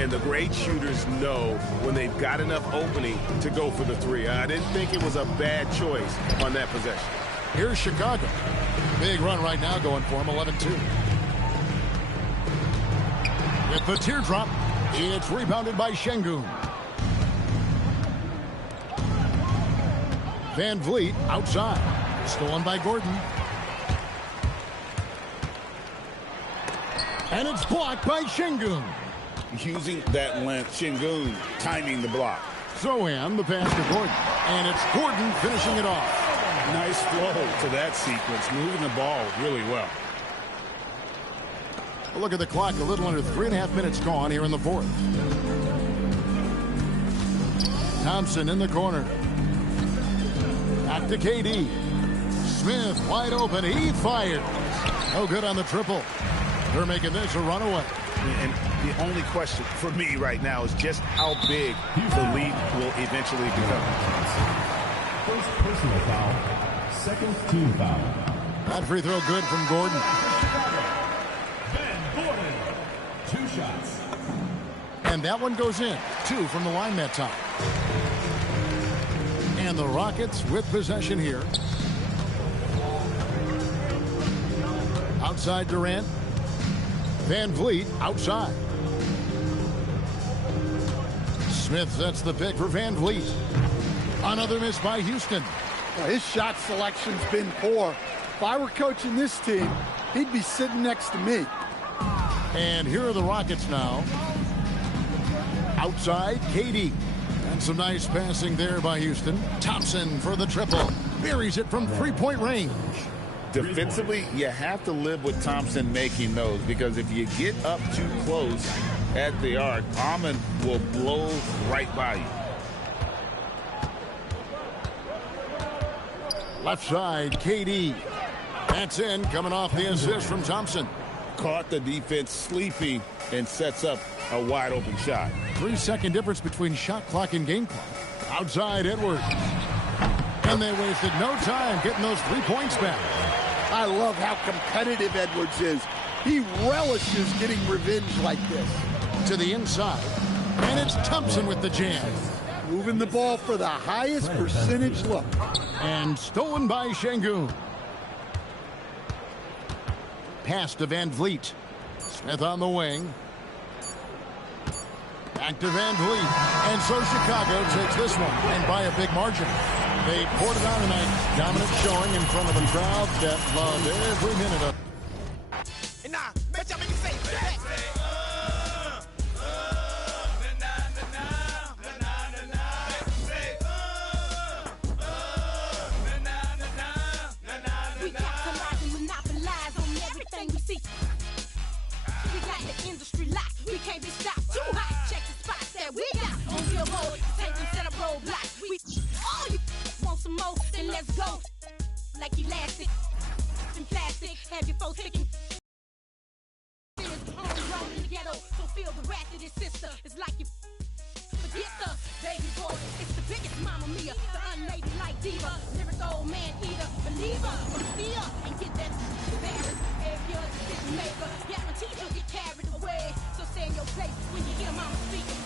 And the great shooters know when they've got enough opening to go for the 3. I didn't think it was a bad choice on that possession. Here's Chicago. Big run right now going for him, 11-2. With the teardrop, it's rebounded by Şengün. Van Vliet outside. Stolen by Gordon. And it's blocked by Şengün. Using that length, Şengün timing the block. Sohan, the pass to Gordon. And it's Gordon finishing it off. Nice flow to that sequence, moving the ball really well. Look at the clock, a little under 3.5 minutes gone here in the fourth. Thompson in the corner. Back to KD. Smith wide open, he fires. No good on the triple. They're making this a runaway. And the only question for me right now is just how big the lead will eventually become. First personal foul, second team foul. That free throw good from Gordon. shots. And that one goes in. 2 from the line that time. And the Rockets with possession here. Outside Durant. Van Vliet outside. Smith sets the pick for Van Vliet. Another miss by Houston. Well, his shot selection's been poor. If I were coaching this team, he'd be sitting next to me. And here are the Rockets now. Outside, KD. And some nice passing there by Houston. Thompson for the triple. Buries it from three-point range. Defensively, you have to live with Thompson making those, because if you get up too close at the arc, Almond will blow right by you. Left side, KD. That's in, coming off the assist from Thompson. Caught the defense sleeping and sets up a wide open shot. 3-second difference between shot clock and game clock. Outside, Edwards. And they wasted no time getting those 3 points back. I love how competitive Edwards is. He relishes getting revenge like this. To the inside. And it's Thompson with the jam. Moving the ball for the highest percentage look. And stolen by Şengün. Pass to Van Vliet. Smith on the wing. Back to Van Vliet. And so Chicago takes this one, and by a big margin. They poured it on tonight. Dominant showing in front of a crowd that loved every minute of. And now, bet y'all make you say that. We capitalize and monopolize on everything we see. We got the industry locked. We can't be stopped. Too hot. Check the spots that we got on your road. Take them set up roadblocks. We all you want some more, then let's go. Like elastic and plastic. Have your folks picking. Homegrown in the ghetto, so feel the wrath of this sister. It's like you forget the baby boy. It's the biggest mama mia, the unladylike diva, lyric old man eater, believer, but fear and get that embarrassed. If you're a decision maker, guaranteed you'll get carried away. So stay in your place when you hear mama speaking.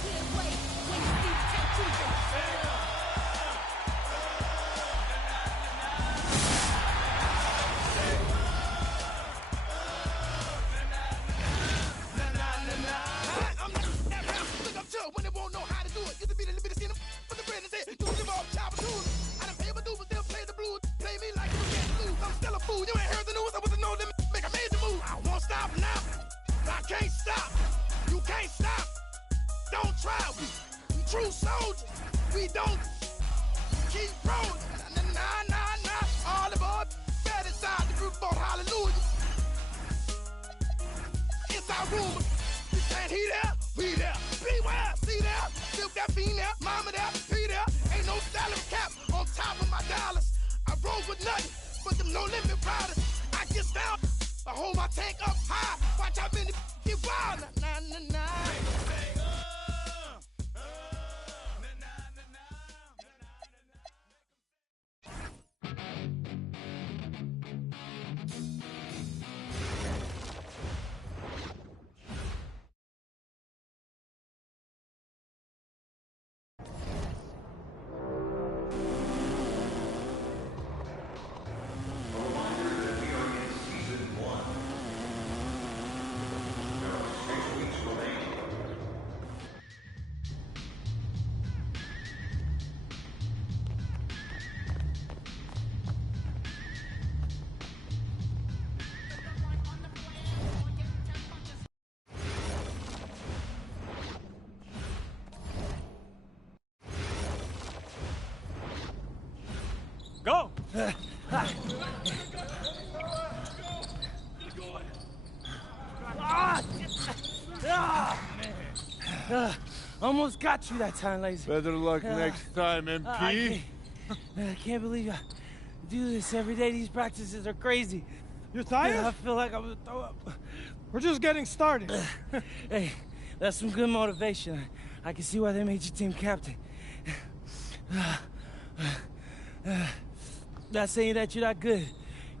Clear way when you see the temptation. When they won't know how to do it, used to be the little bit of sin for the bread and say, you give off child tools. I done pay my dues, but they'll play the blues. Play me like you can't lose. I'm still a fool. You ain't heard the news. I wasn't know them make a major move. I won't stop now. I can't stop. You can't stop. Don't try. We true soldiers. We don't keep rolling. Nah. All of us bad inside the group boat. Hallelujah. It's our room. You can't hear that. We there. Beware, see there, silk that female, mama there, be there. Ain't no salary cap on top of my dollars. I roll with nothing but them no limit riders. I get down, I hold my tank up high. Watch how many get wild. Nah. Go! Almost got you that time, Lazy. Better luck next time, MP. I can't believe I do this every day. These practices are crazy. You're tired? I feel like I'm gonna throw up. We're just getting started. Hey, that's some good motivation. I can see why they made you team captain. Not saying that you're not good.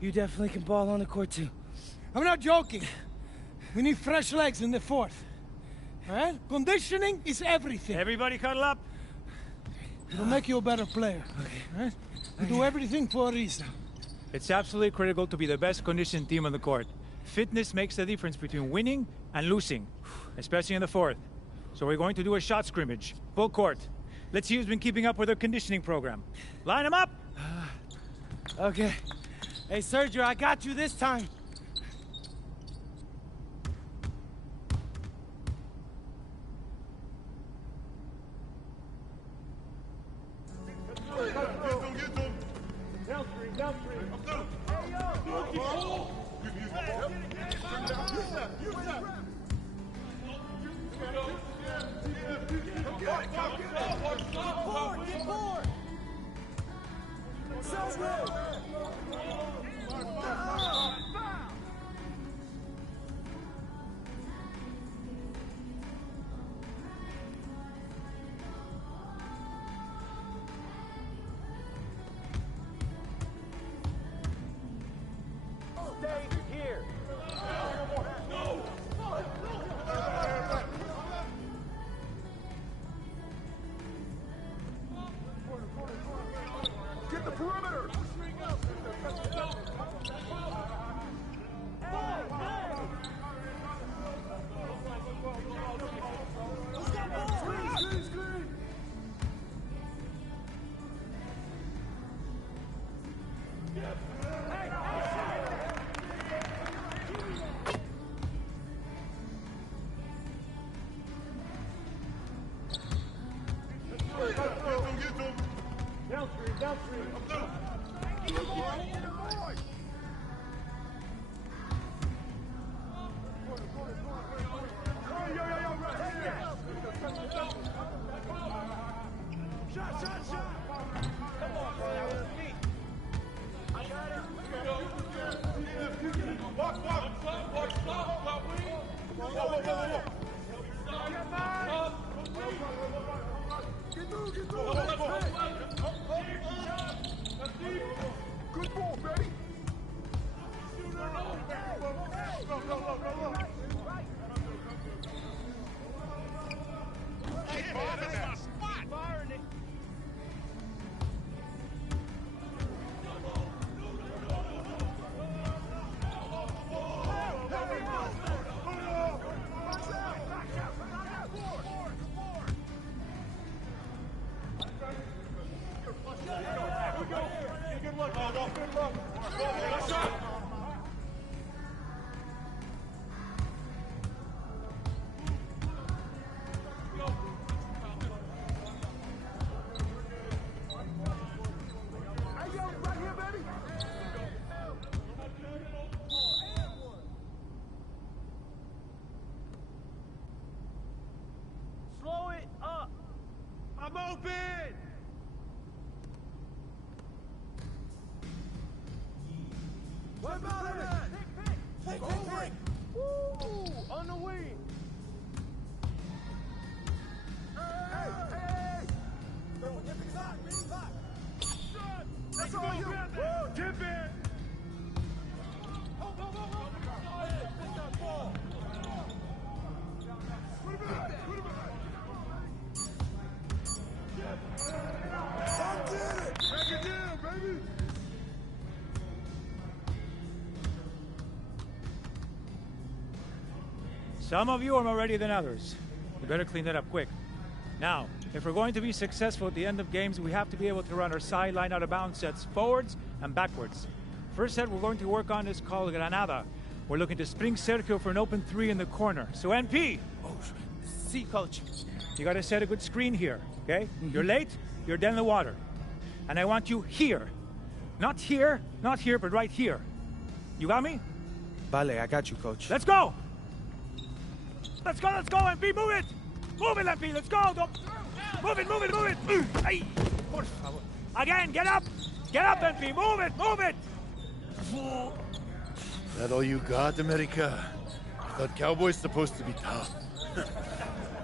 You definitely can ball on the court too. I'm not joking. We need fresh legs in the fourth. All right? Conditioning is everything. Everybody cuddle up. It'll make you a better player. Okay. All right? We do everything for a reason. It's absolutely critical to be the best conditioned team on the court. Fitness makes the difference between winning and losing, especially in the fourth. So we're going to do a shot scrimmage, full court. Let's see who's been keeping up with their conditioning program. Line them up! Okay. Hey, Sergio, I got you this time. Some of you are more ready than others. You better clean that up quick. Now, if we're going to be successful at the end of games, we have to be able to run our sideline out of bounds sets forwards and backwards. First set we're going to work on is called Granada. We're looking to spring Sergio for an open three in the corner. So NP! Oh, see, coach. You gotta set a good screen here, okay? You're late, you're dead in the water. And I want you here. Not here, but right here. You got me? Vale, I got you, coach. Let's go! Let's go, MP, move it! Move it, MP, let's go! Don't... Move it! Ay, por favor. Again, get up, MP, move it! That all you got, America? I thought Cowboys supposed to be tough.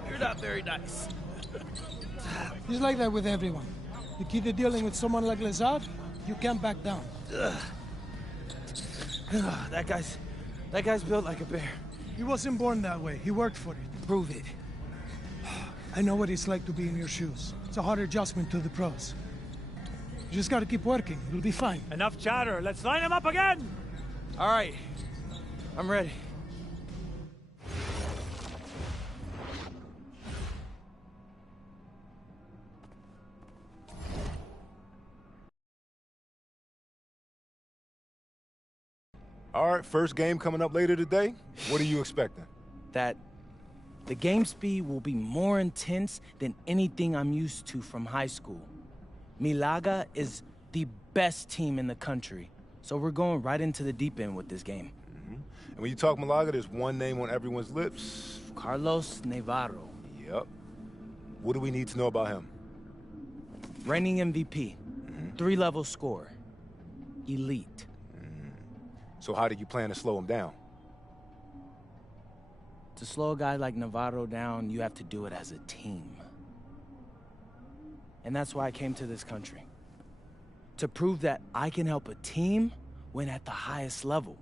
You're not very nice. He's like that with everyone. You keep dealing with someone like Lazard, you can't back down. That guy's built like a bear. He wasn't born that way. He worked for it. Prove it. I know what it's like to be in your shoes. It's a hard adjustment to the pros. You just gotta keep working. You'll be fine. Enough chatter. Let's line him up again. All right. I'm ready. All right, first game coming up later today. What are you expecting? That the game speed will be more intense than anything I'm used to from high school. Malaga is the best team in the country, so we're going right into the deep end with this game. And when you talk Malaga, there's one name on everyone's lips. Carlos Navarro. Yep. What do we need to know about him? Reigning MVP. 3-level scorer. Elite. So how do you plan to slow him down? To slow a guy like Navarro down, you have to do it as a team. And that's why I came to this country. To prove that I can help a team win at the highest level.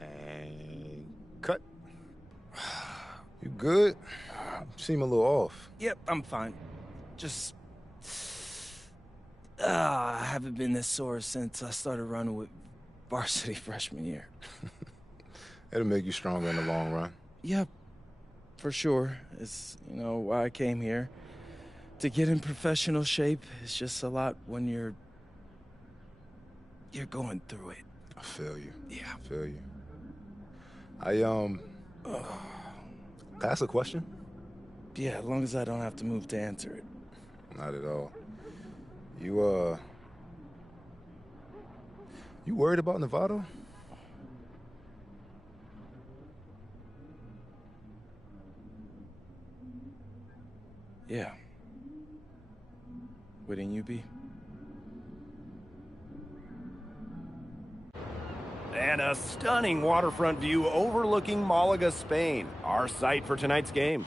And cut. You good? You seem a little off. Yep, I'm fine. Just... I haven't been this sore since I started running with varsity freshman year. It'll make you stronger in the long run. Yep, for sure. It's, you know, why I came here. To get in professional shape, it's just a lot when you're going through it. I feel you. Yeah. I feel you. Can I ask a question? Yeah, as long as I don't have to move to answer it. Not at all. You worried about Navarro? Yeah. Wouldn't you be? And a stunning waterfront view overlooking Malaga, Spain, our site for tonight's game.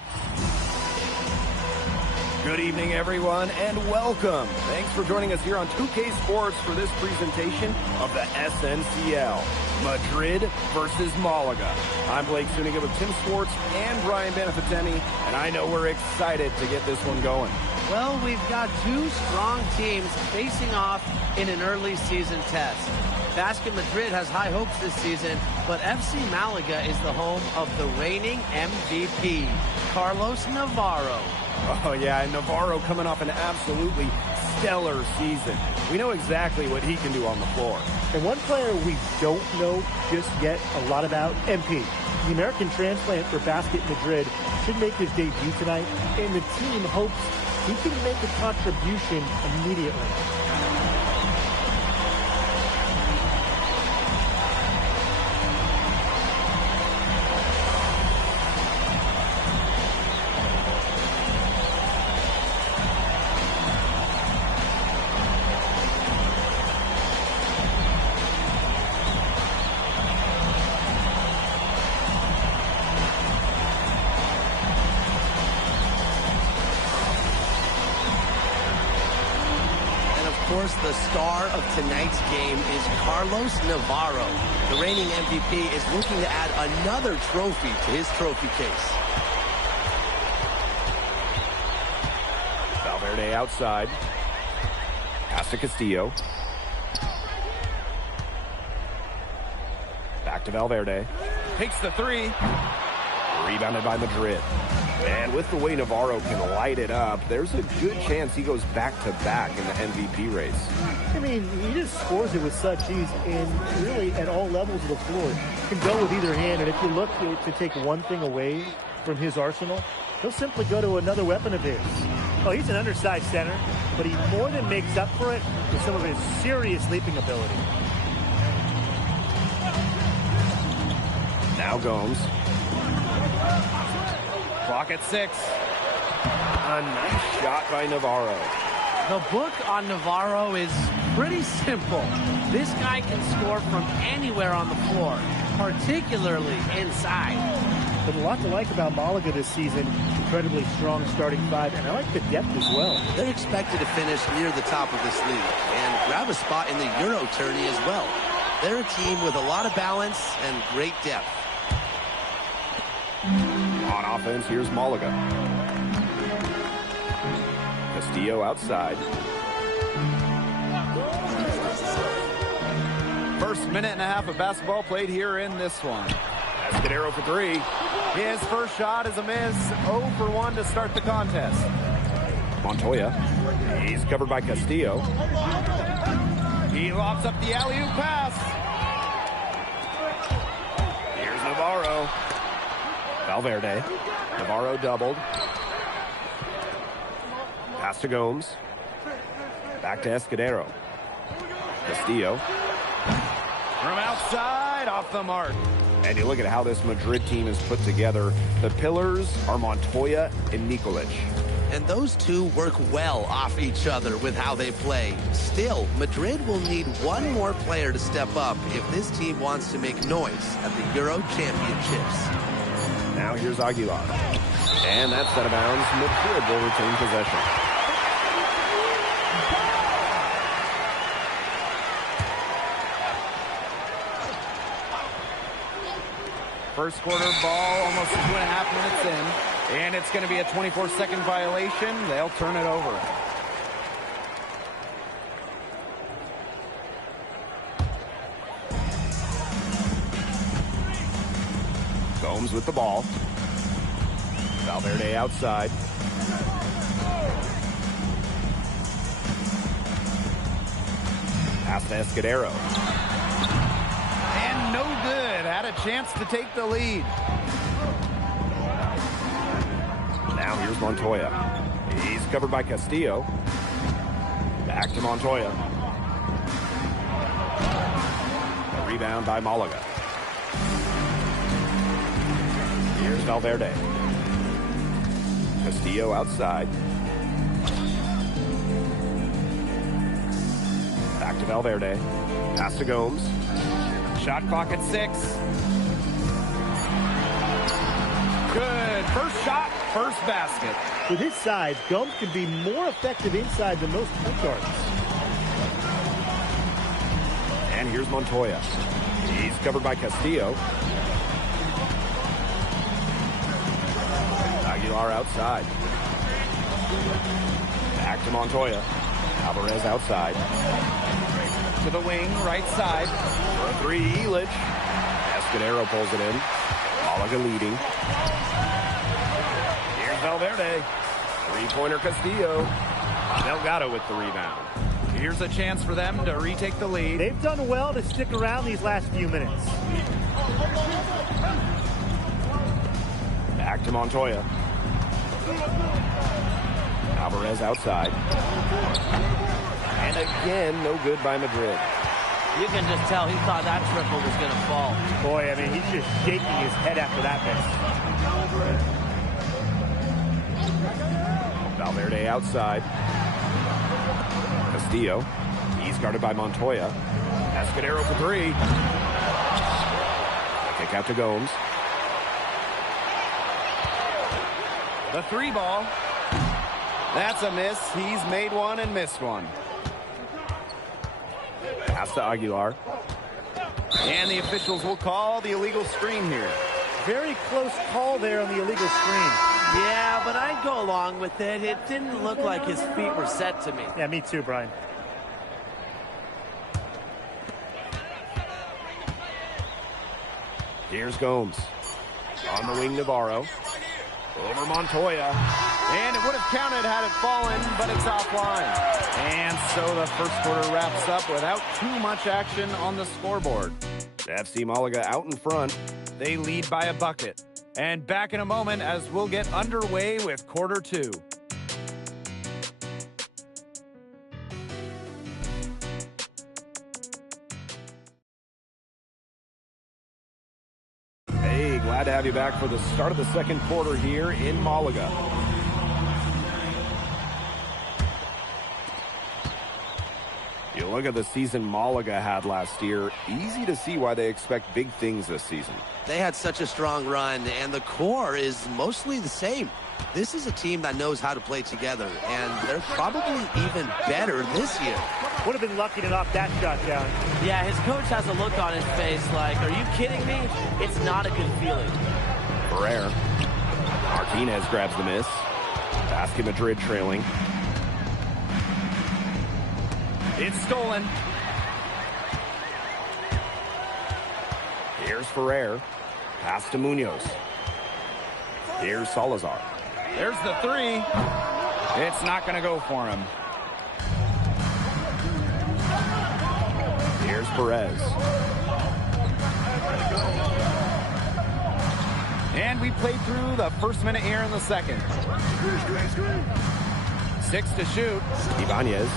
Good evening, everyone, and welcome. Thanks for joining us here on 2K Sports for this presentation of the SNCL, Madrid versus Malaga. I'm Blake Suniga with Tim Swartz and Brian Beneficeni, and I know we're excited to get this one going. Well, we've got two strong teams facing off in an early season test. Basket Madrid has high hopes this season, but FC Malaga is the home of the reigning MVP, Carlos Navarro. Oh, yeah, and Navarro coming off an absolutely stellar season. We know exactly what he can do on the floor. And one player we don't know just yet a lot about, MP. The American transplant for Basket Madrid should make his debut tonight, and the team hopes he can make a contribution immediately. The star of tonight's game is Carlos Navarro. The reigning MVP is looking to add another trophy to his trophy case. Valverde outside. Pass to Castillo. Back to Valverde. Takes the three. Rebounded by Madrid. And with the way Navarro can light it up, there's a good chance he goes back-to-back in the MVP race. I mean, he just scores it with such ease, and really at all levels of the floor. Can go with either hand, and if you look to take one thing away from his arsenal, he'll simply go to another weapon of his. Oh, he's an undersized center, but he more than makes up for it with some of his serious leaping ability. Now Gomes. Clock at 6. A nice shot by Navarro. The book on Navarro is pretty simple. This guy can score from anywhere on the floor, particularly inside. But a lot to like about Malaga this season. Incredibly strong starting five, and I like the depth as well. They're expected to finish near the top of this league and grab a spot in the Euro tourney as well. They're a team with a lot of balance and great depth. On offense, here's Malaga. Castillo outside. First minute and a half of basketball played here in this one. Escudero for three. His first shot is a miss. 0 for 1 to start the contest. Montoya. He's covered by Castillo. He lobs up the alley-oop pass. Here's Navarro. Valverde. Navarro doubled. Pass to Gomes. Back to Escudero. Castillo. From outside, off the mark. And you look at how this Madrid team is put together. The pillars are Montoya and Nikolic. And those two work well off each other with how they play. Still, Madrid will need one more player to step up if this team wants to make noise at the Euro Championships. Now here's Aguilar. And that's out of bounds. Madrid will retain possession. First quarter ball, almost 2.5 minutes in. And it's going to be a 24-second violation. They'll turn it over. Gomes with the ball. Valverde outside. Pass to Escudero. And no good. Had a chance to take the lead. Now here's Montoya. He's covered by Castillo. Back to Montoya. A rebound by Malaga. Here's Valverde. Castillo outside. Back to Valverde. Pass to Gomes. Shot clock at 6. Good. First shot, first basket. With his size, Gomes can be more effective inside than most point guards. And here's Montoya. He's covered by Castillo. Aguilar outside. Back to Montoya. Alvarez outside. To the wing, right side. For a three, Illich. Escudero pulls it in. Malaga leading. Here's Valverde. Three-pointer Castillo. Delgado with the rebound. Here's a chance for them to retake the lead. They've done well to stick around these last few minutes. Back to Montoya. Alvarez outside. And again, no good by Madrid. You can just tell he thought that triple was going to fall. Boy, I mean, he's just shaking his head after that miss. Valverde outside. Castillo. He's guarded by Montoya. Escudero for three. Kick out to Gomes. The three ball. That's a miss. He's made one and missed one. Pass to Aguilar. And the officials will call the illegal screen here. Very close call there on the illegal screen. Yeah, but I'd go along with it. It didn't look like his feet were set to me. Yeah, me too, Brian. Here's Gomes. On the wing, Navarro. Over Montoya. And it would have counted had it fallen, but it's offline. And so the first quarter wraps up without too much action on the scoreboard. FC Malaga out in front. They lead by a bucket. And back in a moment as we'll get underway with quarter 2. Hey, glad to have you back for the start of the second quarter here in Malaga. You look at the season Malaga had last year, easy to see why they expect big things this season. They had such a strong run, and the core is mostly the same. This is a team that knows how to play together, and they're probably even better this year. Would have been lucky to knock that shot down. Yeah, his coach has a look on his face like, are you kidding me? It's not a good feeling. Ferrer. Martinez grabs the miss. Basket Madrid trailing. It's stolen. Here's Ferrer. Pass to Munoz. Here's Salazar. There's the three. It's not going to go for him. Here's Perez. And we played through the first minute here in the second. 6 to shoot. Ibanez.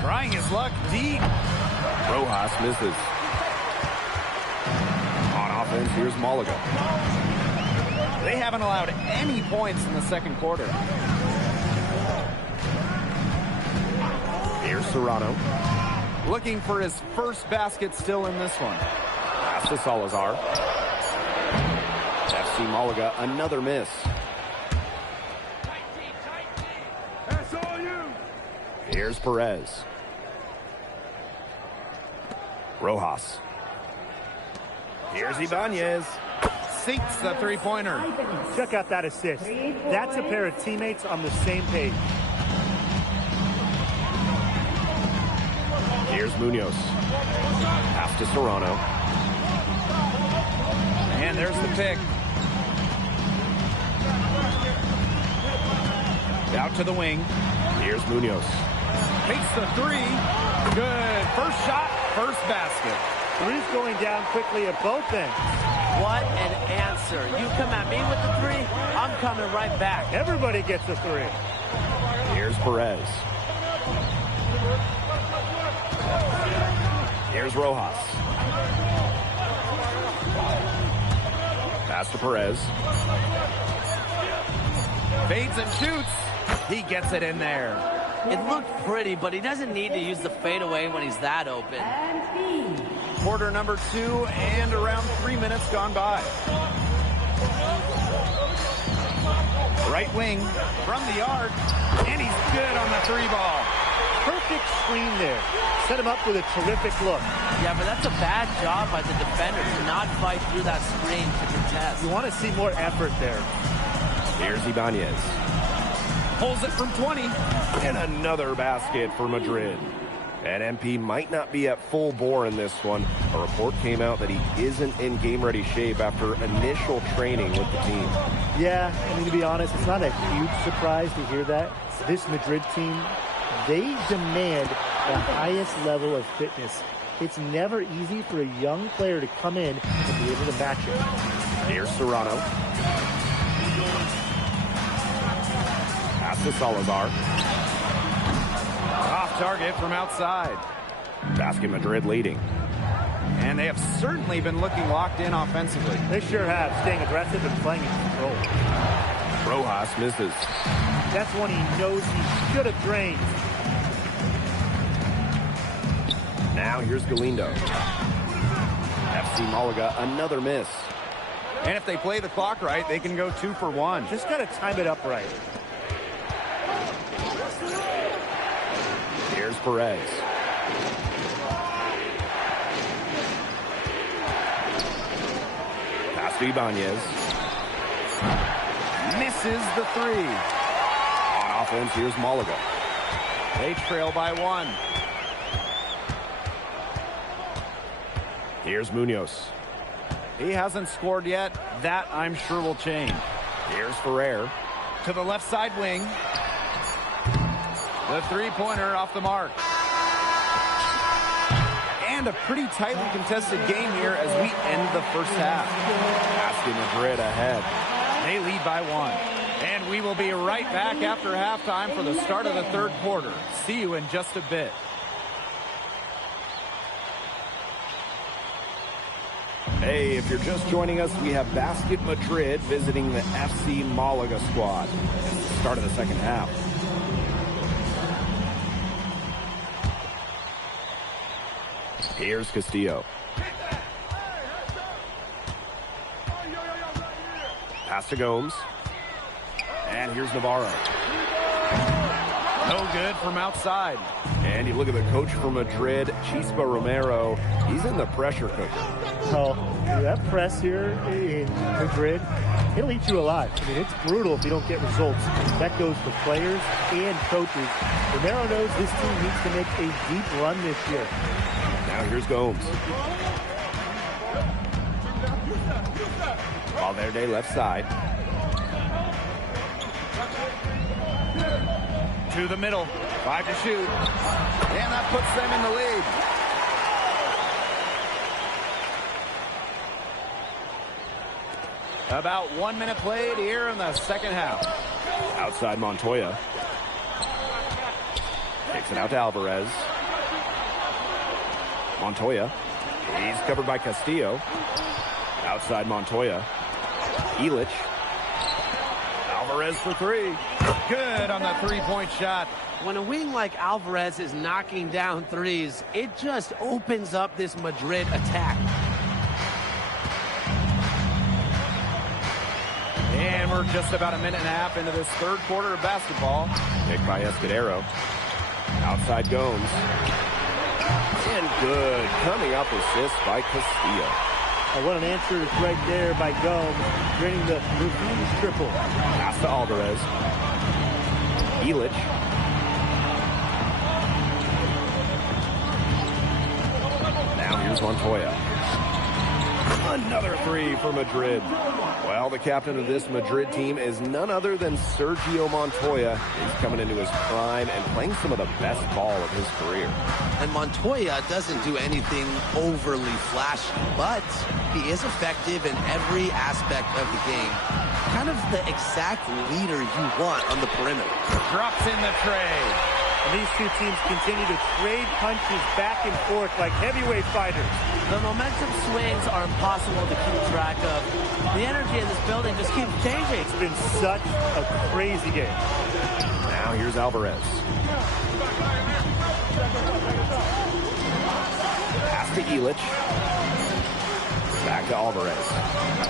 Trying his luck deep. Rojas misses. On offense, here's Malaga. They haven't allowed any points in the second quarter. Here's Serrano. Looking for his first basket still in this one. Pass to Salazar. FC Malaga, another miss. Here's Perez. Rojas. Here's Ibanez. Sinks the three-pointer. Check out that assist. That's a pair of teammates on the same page. Here's Munoz. Pass to Serrano. And there's the pick. Out to the wing. Here's Munoz. Takes the three. Good. First shot, first basket. Three's going down quickly at both ends. What an answer. You come at me with the three, I'm coming right back. Everybody gets a three. Here's Perez. Here's Rojas. Pass to Perez. Fades and shoots. He gets it in there. It looked pretty, but he doesn't need to use the fadeaway when he's that open. Quarter number 2 and around 3 minutes gone by. Right wing from the arc, and he's good on the three ball. Perfect screen there. Set him up with a terrific look. Yeah, but that's a bad job by the defender to not fight through that screen to contest. You want to see more effort there. Here's Ibanez. Pulls it from 20. And another basket for Madrid. And MP might not be at full bore in this one. A report came out that he isn't in game-ready shape after initial training with the team. Yeah, I mean, to be honest, it's not a huge surprise to hear that. This Madrid team, they demand the highest level of fitness. It's never easy for a young player to come in and be able to match it. Here's Serrano. Pass to Salazar. Off target from outside. Basket Madrid leading. And they have certainly been looking locked in offensively. They sure have, staying aggressive and playing in control. Rojas misses. That's one he knows he should have drained. Now here's Galindo. FC Malaga, another miss. And if they play the clock right, they can go 2 for 1. Just got to time it up right. Here's Perez. Pass to Ibanez. Misses the three. On offense, here's Malaga. They trail by 1. Here's Munoz. He hasn't scored yet. That, I'm sure, will change. Here's Ferrer. To the left side wing. The three-pointer off the mark. And a pretty tightly contested game here as we end the first half. Basket Madrid ahead. They lead by 1. And we will be right back after halftime for the start of the third quarter. See you in just a bit. Hey, if you're just joining us, we have Basket Madrid visiting the FC Malaga squad. It's the start of the second half. Here's Castillo. Pass to Gomes. And here's Navarro. No good from outside. And you look at the coach from Madrid, Chispa Romero. He's in the pressure cooker. Oh, that press here in Madrid, it'll eat you alive. I mean, it's brutal if you don't get results. That goes for players and coaches. Romero knows this team needs to make a deep run this year. Now here's Gomes. Valverde left side. To the middle. 5 to shoot. And that puts them in the lead. About 1 minute played here in the second half. Outside Montoya. Takes it out to Alvarez. Montoya. He's covered by Castillo. Outside Montoya. Illich. Alvarez for three. Good on the three-point shot. When a wing like Alvarez is knocking down threes, it just opens up this Madrid attack. And we're just about a minute and a half into this third quarter of basketball. Picked by Escudero. Outside Gomes. And good. Coming up assist by Castillo. What an answer is right there by Gomes, draining the revenge triple. Pass to Alvarez. Illich. Now here's Montoya. Another three for Madrid. Well, the captain of this Madrid team is none other than Sergio Montoya. He's coming into his prime and playing some of the best ball of his career. And Montoya doesn't do anything overly flashy, but he is effective in every aspect of the game. Kind of the exact leader you want on the perimeter. Drops in the tray. And these two teams continue to trade punches back and forth like heavyweight fighters. The momentum swings are impossible to keep track of. The energy in this building just keeps changing. It's been such a crazy game. Now here's Alvarez. Pass to Illich. Back to Alvarez.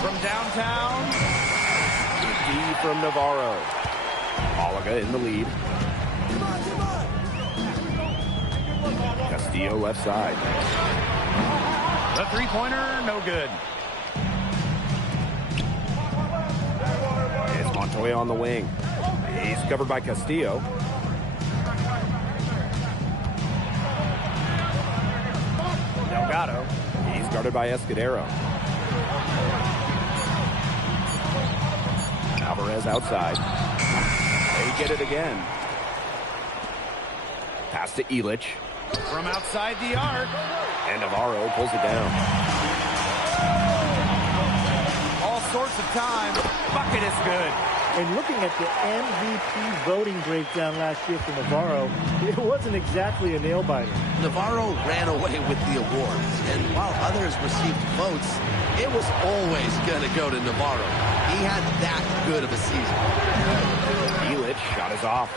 From downtown. D from Navarro. Malaga in the lead. Castillo left side. The three-pointer, no good. It's Montoya on the wing. He's covered by Castillo. Delgado. He's guarded by Escudero. Alvarez outside. They get it again. Pass to Illich. From outside the arc. And Navarro pulls it down. All sorts of time. Bucket is good. And looking at the MVP voting breakdown last year for Navarro, it wasn't exactly a nail-biter. Navarro ran away with the awards, and while others received votes, it was always going to go to Navarro. He had that good of a season. Illich shot is off.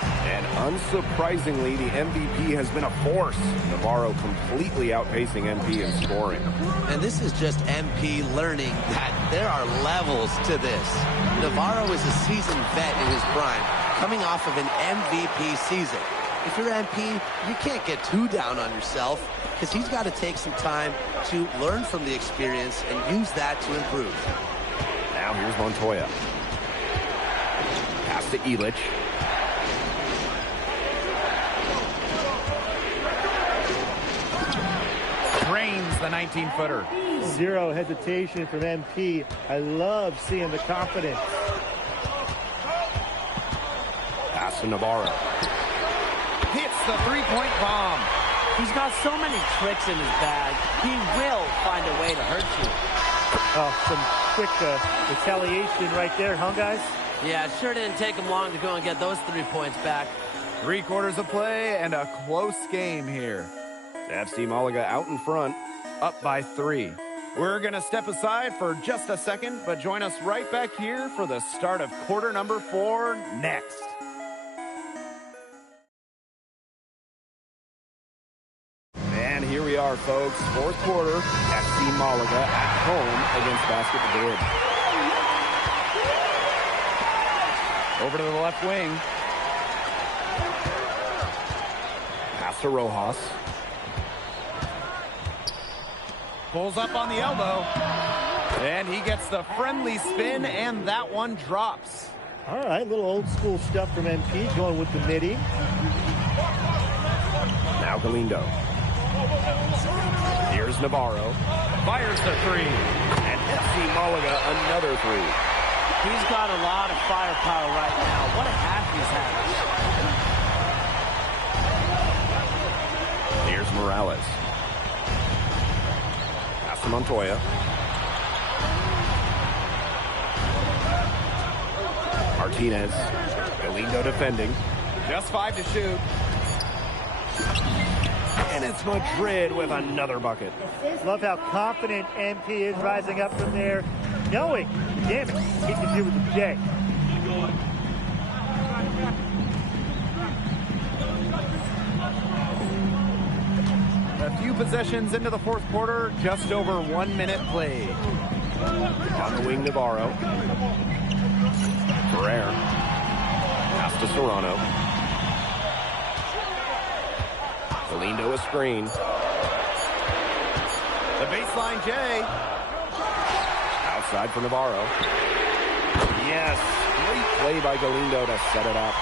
And unsurprisingly, the MVP has been a force. Navarro completely outpacing MP in scoring. And this is just MP learning that there are levels to this. Navarro is a seasoned vet in his prime, coming off of an MVP season. If you're MP, you can't get too down on yourself, because he's got to take some time to learn from the experience and use that to improve. Now here's Montoya. Pass to Illich. Drains the 19-footer. Zero hesitation from MP. I love seeing the confidence. Pass to Navarro. Hits the three-point bomb. He's got so many tricks in his bag. He will find a way to hurt you. Oh, some quick retaliation right there, huh, guys? Yeah, it sure didn't take him long to go and get those 3 points back. 3 quarters of play and a close game here. FC Malaga out in front, up by 3. We're going to step aside for just a second, but join us right back here for the start of quarter number 4 next. And here we are, folks. 4th quarter, FC Malaga at home against Basket Madrid. Over to the left wing. Pass to Rojas. Pulls up on the elbow. And he gets the friendly spin, and that one drops. All right, little old school stuff from MP, going with the midi. Now Galindo. Here's Navarro. Fires the three. And FC Malaga another three. He's got a lot of firepower right now. What a half he's having. Here's Morales. Pass to Montoya. Martinez. Galindo defending. Just 5 to shoot. And it's Madrid with another bucket. Love how confident MP is rising up from there, knowing the damage he can do with the J. A few possessions into the fourth quarter, just over 1 minute played. On the wing, Navarro. Ferrer. Pass to Serrano. Galindo a screen. The baseline J. Outside for Navarro. Yes, great play by Galindo to set it up.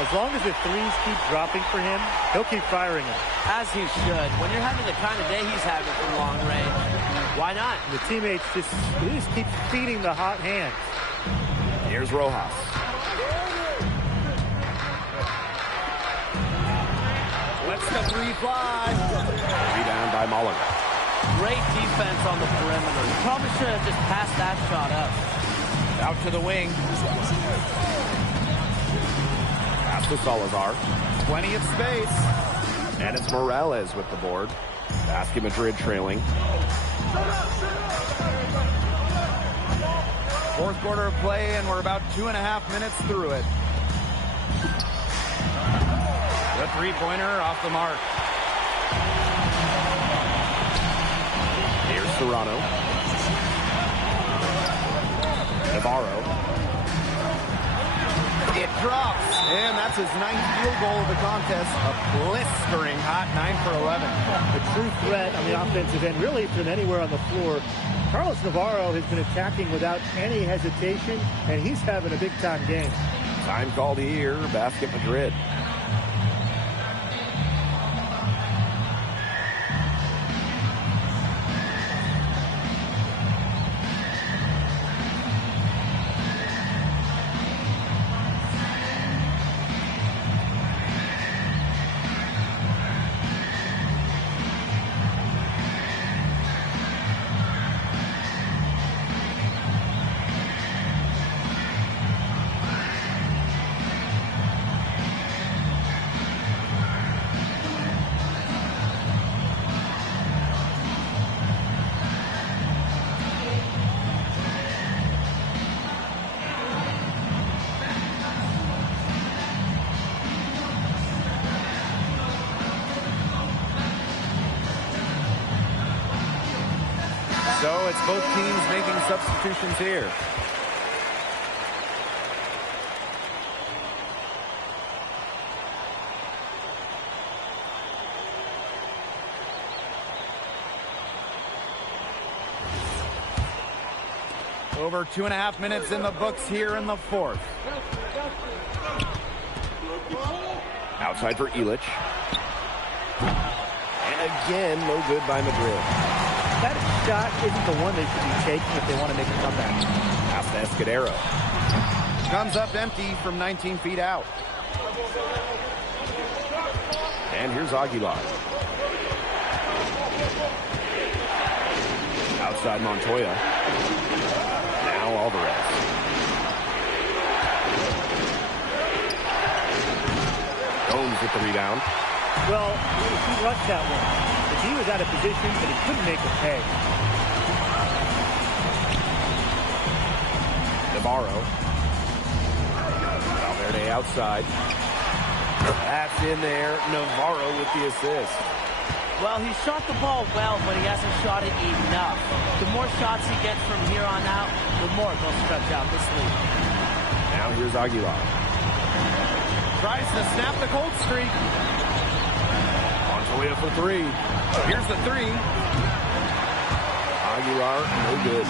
As long as the threes keep dropping for him, he'll keep firing them. As he should. When you're having the kind of day he's having from long range, why not? The teammates just keep feeding the hot hands. Here's Rojas. Lets the three fly. Rebound by Malaga. Great defense on the perimeter. You probably should have just passed that shot up. Out to the wing. Pass to Salazar. Plenty of space. And it's Morales with the board. Basket Madrid trailing. Fourth quarter of play, and we're about 2.5 minutes through it. The three-pointer off the mark. Here's Serrano. Navarro. It drops, and that's his 9th field goal of the contest. A blistering hot 9 for 11. A true threat on the offensive end, really from anywhere on the floor. Carlos Navarro has been attacking without any hesitation, and he's having a big-time game. Time called here, Basket Madrid. So it's both teams making substitutions here. Over 2.5 minutes in the books here in the fourth. Outside for Illich. And again, no good by Madrid. That shot isn't the one they should be taking if they want to make a comeback. Pass to Escudero. Comes up empty from 19 feet out. And here's Aguilar. Outside Montoya. Now Alvarez. Gomes with the rebound. Well, he rushed that one. If he was out of position, but he couldn't make it pay. Navarro. Valverde outside. That's in there. Navarro with the assist. Well, he shot the ball well, but he hasn't shot it enough. The more shots he gets from here on out, the more they'll stretch out this lead. Now here's Aguilar. Tries to snap the cold streak. Montoya for three. Here's the three. Aguilar, no good.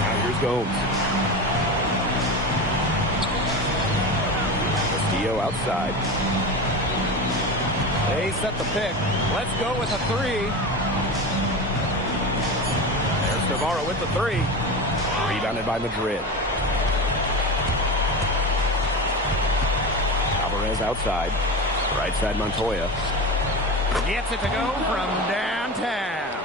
Now here's Gomes. Castillo outside. They set the pick. Let's go with a three. There's Navarro with the three. Rebounded by Madrid. Alvarez outside. Right side Montoya. Gets it to go from downtown.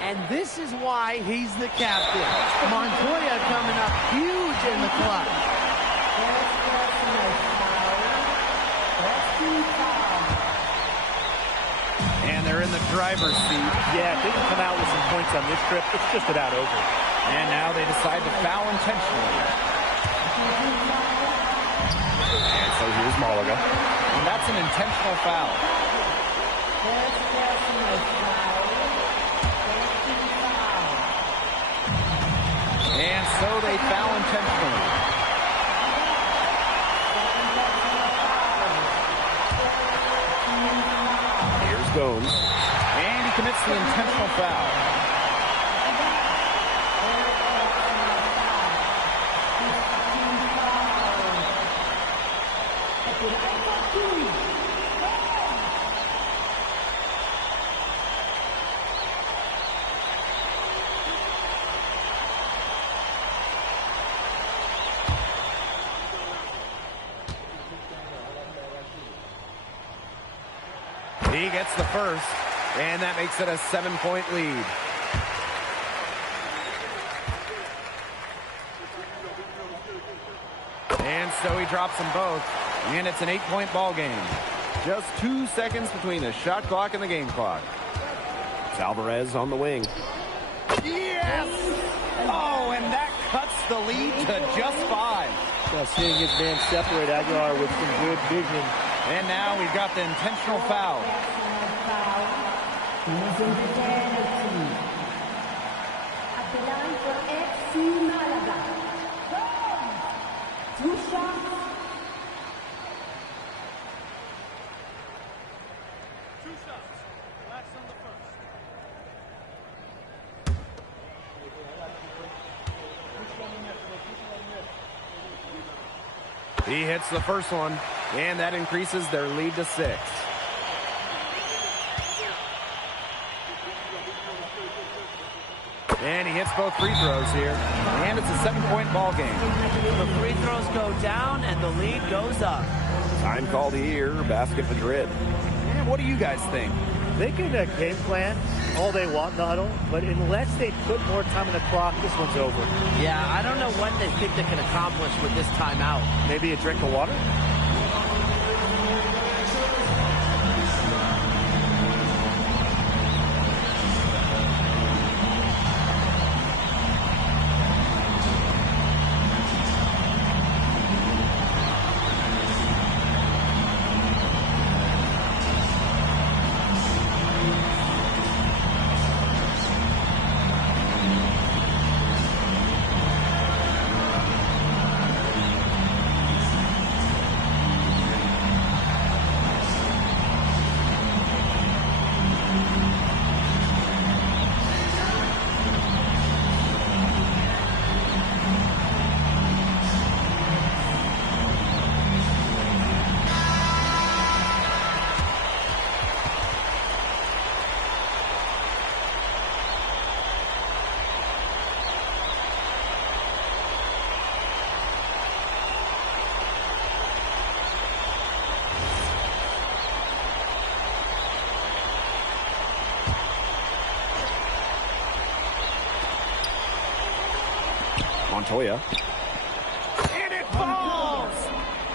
And this is why he's the captain. Montoya coming up huge in the clutch. And they're in the driver's seat. Yeah, if they can come out with some points on this trip, it's just about over. And now they decide to foul intentionally. And so here's Malaga. And that's an intentional foul. And so they foul intentionally. Here's Gomes. And he commits the intentional foul. He gets the first, and that makes it a 7-point lead. And so he drops them both, and it's an 8-point ball game. Just 2 seconds between the shot clock and the game clock. It's Alvarez on the wing. Yes! Oh, and that cuts the lead to just 5. Seeing his man separate Aguilar with some good vision. And now we've got the intentional foul. He hits the first one, and that increases their lead to 6. And he hits both free throws here, and it's a 7-point ball game. The free throws go down, and the lead goes up. Time called here, Basket Madrid. And what do you guys think? They can game plan all they want in the huddle, but unless they put more time on the clock, this one's over. Yeah, I don't know what they think they can accomplish with this timeout. Maybe a drink of water? Montoya. And it falls!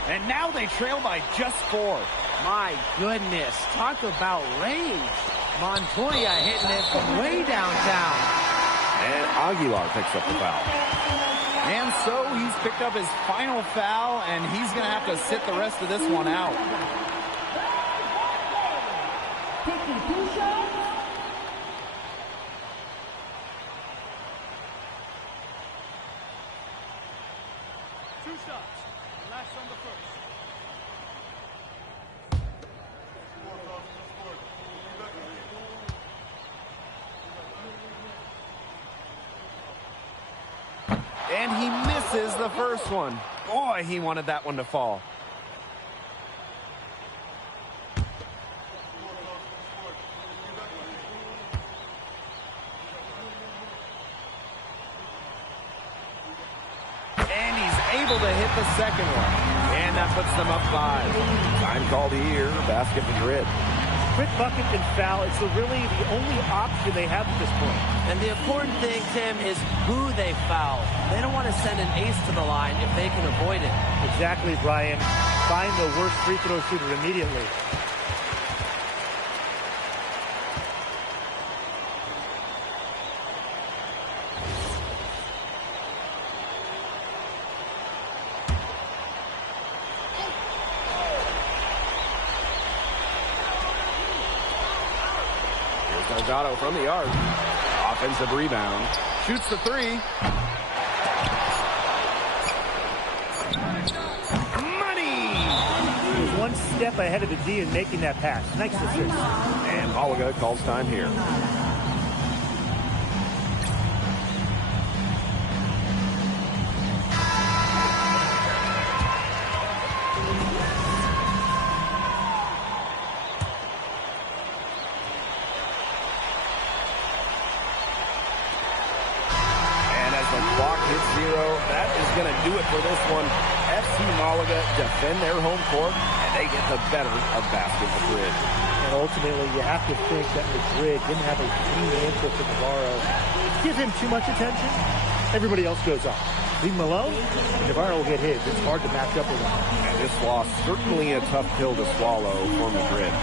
And now they trail by just 4. My goodness, talk about range. Montoya hitting it from way downtown. And Aguilar picks up the foul. And so he's picked up his final foul, and he's going to have to sit the rest of this one out. 2 shots. Last on the first. And he misses the first one. Boy, he wanted that one to fall. And he's able to hit the second one. And that puts them up 5. Time called here, Basket Madrid. Quick bucket and foul. It's really the only option they have at this point. And the important thing, Tim, is who they foul. They don't want to send an ace to the line if they can avoid it. Exactly, Brian. Find the worst free throw shooter immediately. Delgado from the arc. Offensive rebound. Shoots the 3. Money! He was one step ahead of the D in making that pass. Nice assist. And Malaga calls time here. Do it for this one. FC Malaga defend their home court, and they get the better of Basket Madrid. And ultimately, you have to think that Madrid didn't have a clean answer to Navarro. Give him too much attention, everybody else goes off. Leave him alone, Navarro will get his. It's hard to match up with him. And this loss certainly a tough pill to swallow for Madrid.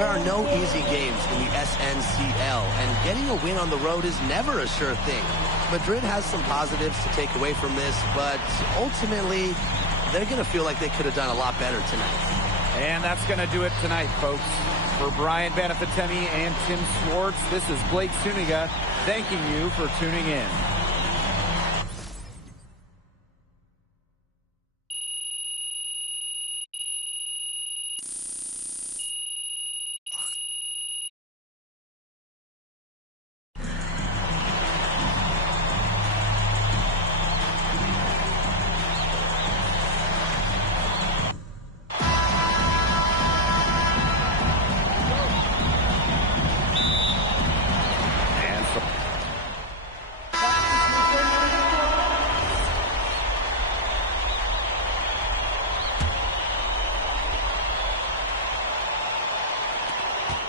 There are no easy games in the SNCL, and getting a win on the road is never a sure thing. Madrid has some positives to take away from this, but ultimately, they're going to feel like they could have done a lot better tonight. And that's going to do it tonight, folks. For Brian Banafitemi and Tim Swartz, this is Blake Suniga thanking you for tuning in.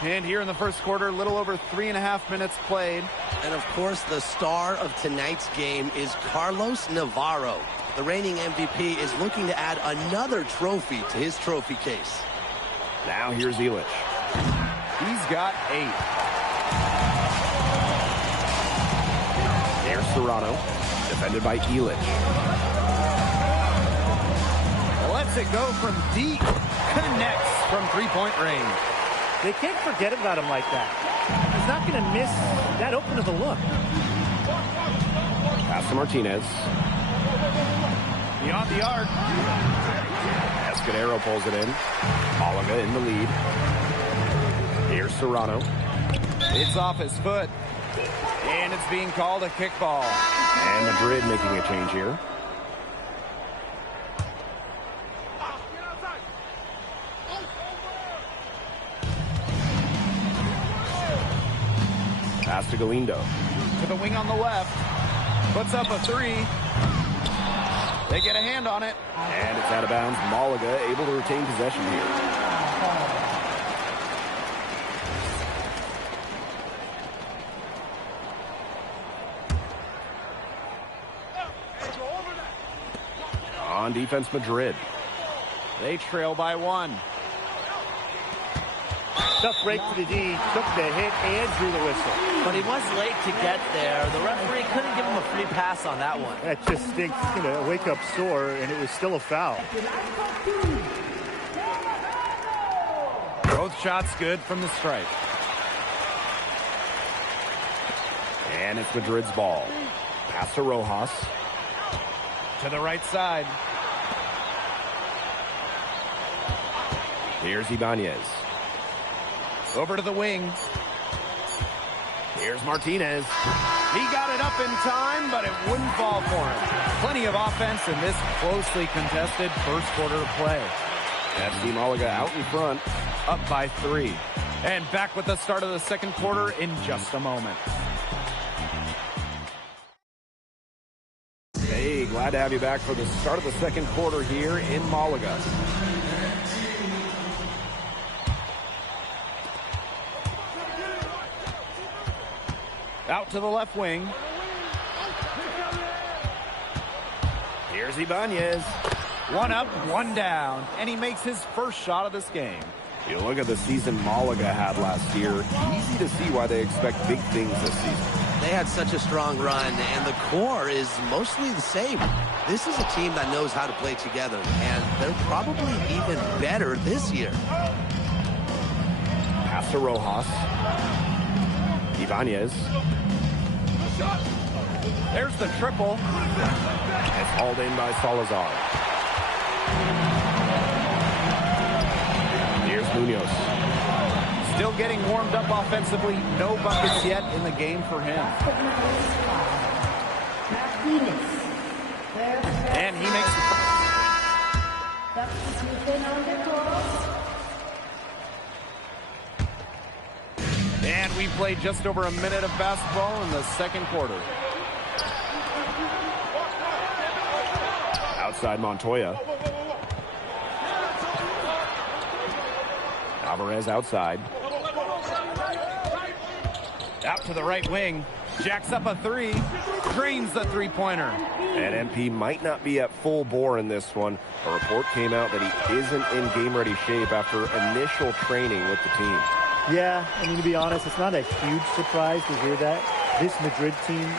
And here in the first quarter, a little over 3.5 minutes played. And of course, the star of tonight's game is Carlos Navarro. The reigning MVP is looking to add another trophy to his trophy case. Now here's Illich. He's got 8. There's Serrano, defended by Illich. Lets it go from deep. Connects from 3-point range. They can't forget about him like that. He's not going to miss that open of the look. Pass to Martinez. Beyond the arc. Escudero pulls it in. Malaga in the lead. Here's Serrano. It's off his foot. And it's being called a kickball. And Madrid making a change here. Pass to Galindo. To the wing on the left. Puts up a 3. They get a hand on it. And it's out of bounds. Malaga able to retain possession here. On defense, Madrid. They trail by 1. Tough break to the D, took the hit and drew the whistle. But he was late to get there. The referee couldn't give him a free pass on that one. That just stinks, wake up sore, and it was still a foul. Both shots good from the stripe. And it's Madrid's ball. Pass to Rojas. To the right side. Here's Ibanez. Over to the wing. Here's Martinez. He got it up in time, but it wouldn't fall for him. Plenty of offense in this closely contested first quarter of play. FC Malaga out in front, up by 3. And back with the start of the second quarter in just a moment. Hey, glad to have you back for the start of the second quarter here in Malaga. Out to the left wing. Here's Ibanez. One up, one down, and he makes his first shot of this game. You look at the season Malaga had last year, easy to see why they expect big things this season. They had such a strong run, and the core is mostly the same. This is a team that knows how to play together, and they're probably even better this year. Pass to Rojas. Ibanez. There's the triple. It's hauled in by Salazar. Here's Munoz. Still getting warmed up offensively. No buckets yet in the game for him. And he makes it. And we played just over a minute of basketball in the second quarter. Outside Montoya. Alvarez outside. Out to the right wing. Jacks up a 3. Drains the three-pointer. And MP might not be at full bore in this one. A report came out that he isn't in game-ready shape after initial training with the team. Yeah, I mean, to be honest, it's not a huge surprise to hear that. This Madrid team,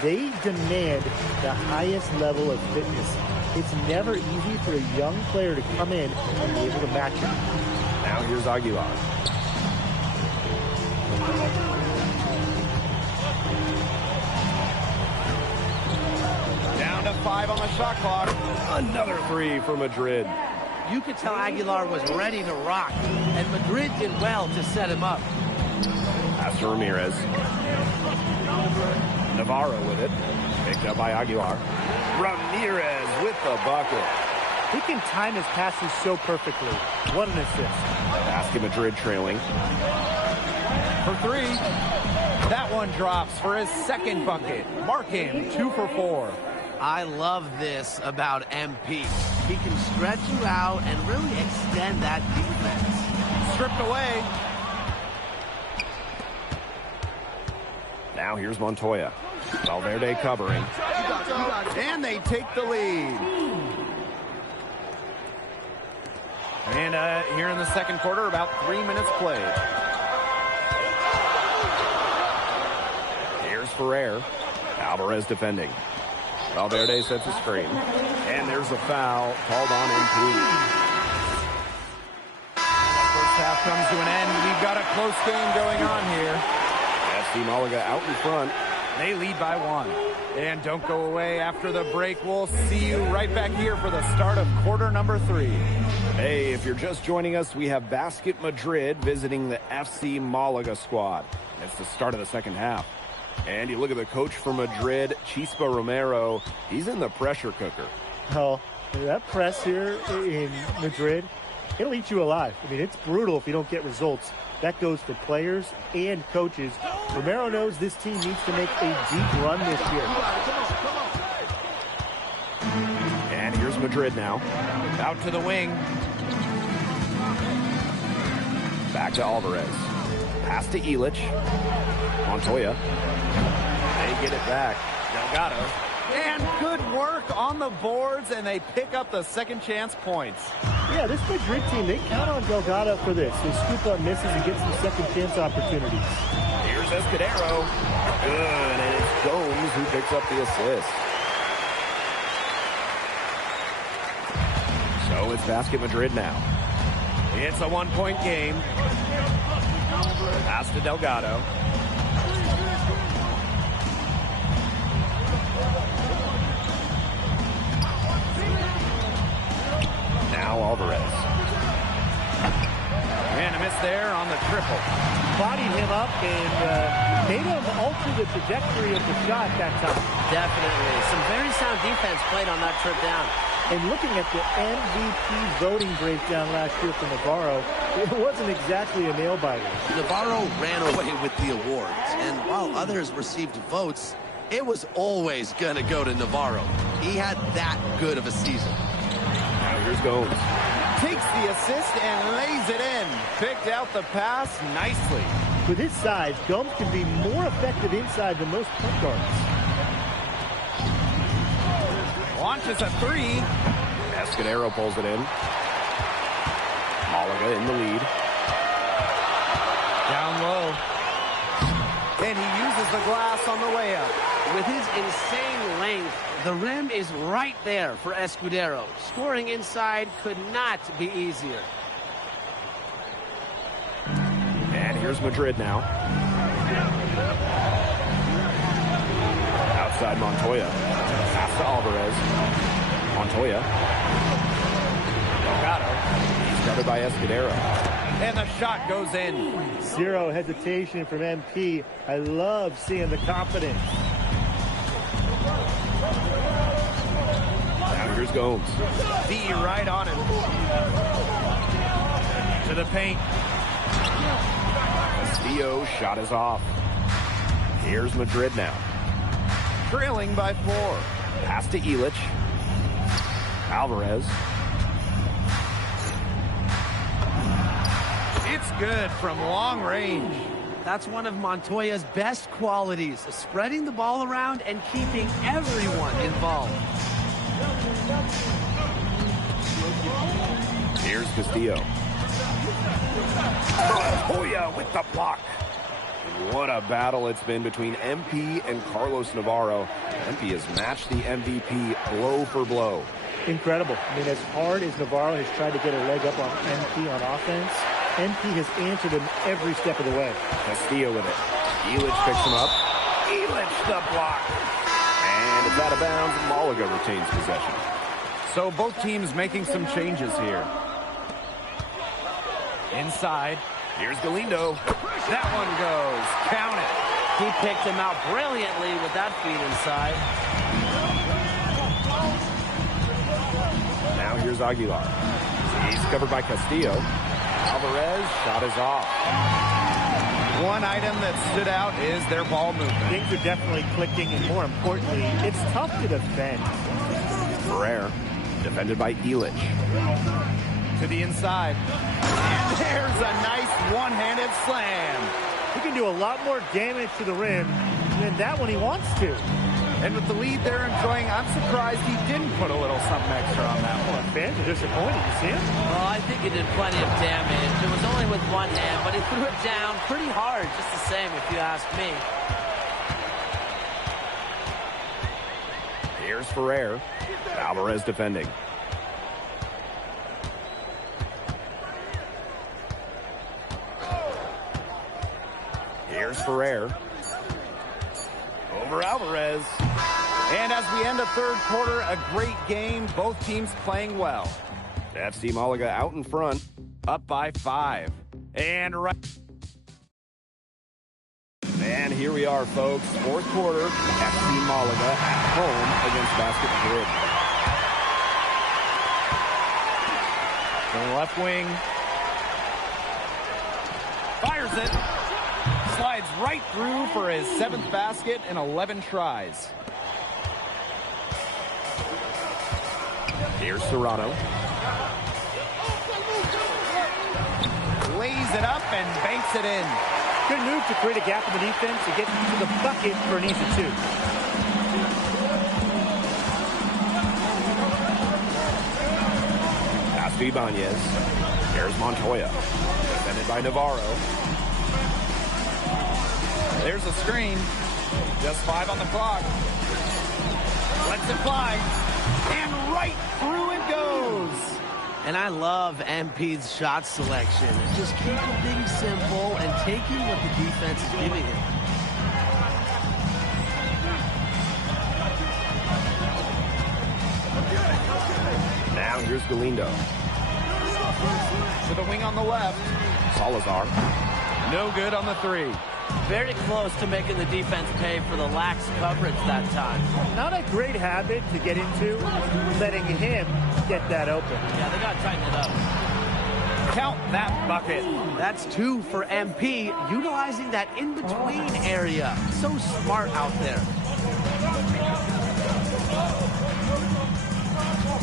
they demand the highest level of fitness. It's never easy for a young player to come in and be able to match it. Now here's Aguilar. Down to 5 on the shot clock. Another 3 for Madrid. You could tell Aguilar was ready to rock, and Madrid did well to set him up. Pass to Ramirez. Navarro with it. Picked up by Aguilar. Ramirez with the bucket. He can time his passes so perfectly. What an assist. Basket Madrid trailing. For 3. That one drops for his second bucket. Mark him 2 for 4. I love this about MP. He can stretch you out and really extend that defense. Stripped away. Now here's Montoya. Valverde covering. And they take the lead. And here in the second quarter, about 3 minutes played. Here's Ferrer. Alvarez defending. Valverde sets a screen. And there's a foul called on MP. First half comes to an end. We've got a close game going on here. FC Malaga out in front. They lead by 1. And don't go away after the break. We'll see you right back here for the start of quarter number 3. Hey, if you're just joining us, we have Basket Madrid visiting the FC Malaga squad. It's the start of the second half. And you look at the coach for Madrid, Chispa Romero. He's in the pressure cooker. Oh, that press here in Madrid, it'll eat you alive. I mean, it's brutal if you don't get results. That goes for players and coaches. Romero knows this team needs to make a deep run this year. And here's Madrid now. Out to the wing. Back to Alvarez. Pass to Illich. Montoya. They get it back. Delgado. And good work on the boards, and they pick up the second chance points. Yeah, this Madrid team, they count on Delgado for this. They scoop up misses and get some second chance opportunities. Here's Escudero. Good, and it's Gomes who picks up the assist. So it's Basket Madrid now. It's a 1-point game. Pass to Delgado. Now Alvarez. there on the triple. Bodied him up and made him alter the trajectory of the shot that time. Definitely. Some very sound defense played on that trip down. And looking at the MVP voting breakdown last year for Navarro, it wasn't exactly a nail-biter. Navarro ran away with the awards, and while others received votes, it was always going to go to Navarro. He had that good of a season. Now here's Gomes. Takes the assist and lays it in. Picked out the pass nicely. With his size, Gomes can be more effective inside than most point guards. Launches a three. Escudero pulls it in. Malaga in the lead. Down low. And he uses the glass on the way up. With his insane length, the rim is right there for Escudero. Scoring inside could not be easier. And here's Madrid now. Outside Montoya. Pass to Alvarez. Montoya. Delgado. He's covered by Escudero. And the shot goes in. Zero hesitation from MP. I love seeing the confidence. Now here's Gomes. D right on him. To the paint. Castillo shot is off. Here's Madrid now. Trailing by 4. Pass to Illich. Alvarez. It's good from long range. That's one of Montoya's best qualities, spreading the ball around and keeping everyone involved. Here's Castillo. Montoya with the block. What a battle it's been between MP and Carlos Navarro. MP has matched the MVP blow for blow. Incredible. I mean, as hard as Navarro has tried to get a leg up on MP on offense, MP has answered him every step of the way. Castillo with it. Illich picks him up. Illich the block. And it's out of bounds. Malaga retains possession. So both teams making some changes here. Inside. Here's Galindo. That one goes. Count it. He picked him out brilliantly with that feed inside. Now here's Aguilar. He's covered by Castillo. Alvarez shot is off. One item that stood out is their ball movement. Things are definitely clicking, and more importantly, it's tough to defend. Ferrer, defended by Illich. To the inside. And there's a nice one-handed slam. He can do a lot more damage to the rim than that when he wants to. And with the lead they're enjoying, I'm surprised he didn't put a little something extra on that one. Fans are disappointed. You see him? Well, I think he did plenty of damage. It was only with one hand, but he threw it down pretty hard, just the same, if you ask me. Here's Ferrer. Alvarez defending. Here's Ferrer. Over Alvarez. And as we end the third quarter, a great game. Both teams playing well. FC Malaga out in front. Up by 5. And right. And here we are, folks. Fourth quarter. FC Malaga at home against Basket Madrid. The left wing. Fires it. Slides right through for his 7th basket in 11 tries. Here's Serrano. Lays it up and banks it in. Good move to create a gap in the defense and get to the bucket for an easy 2. Pass to Ibanez. Here's Montoya. Defended by Navarro. There's a screen. Just 5 on the clock. Lets it fly. And right through it goes. And I love MP's shot selection. Just keeping things simple and taking what the defense is giving him. Now here's Galindo. To the wing on the left. Salazar. No good on the three. Very close to making the defense pay for the lax coverage that time. Not a great habit to get into, letting him get that open. Yeah, they got to tighten it up. Count that bucket. That's 2 for MP, utilizing that in-between area. So smart out there.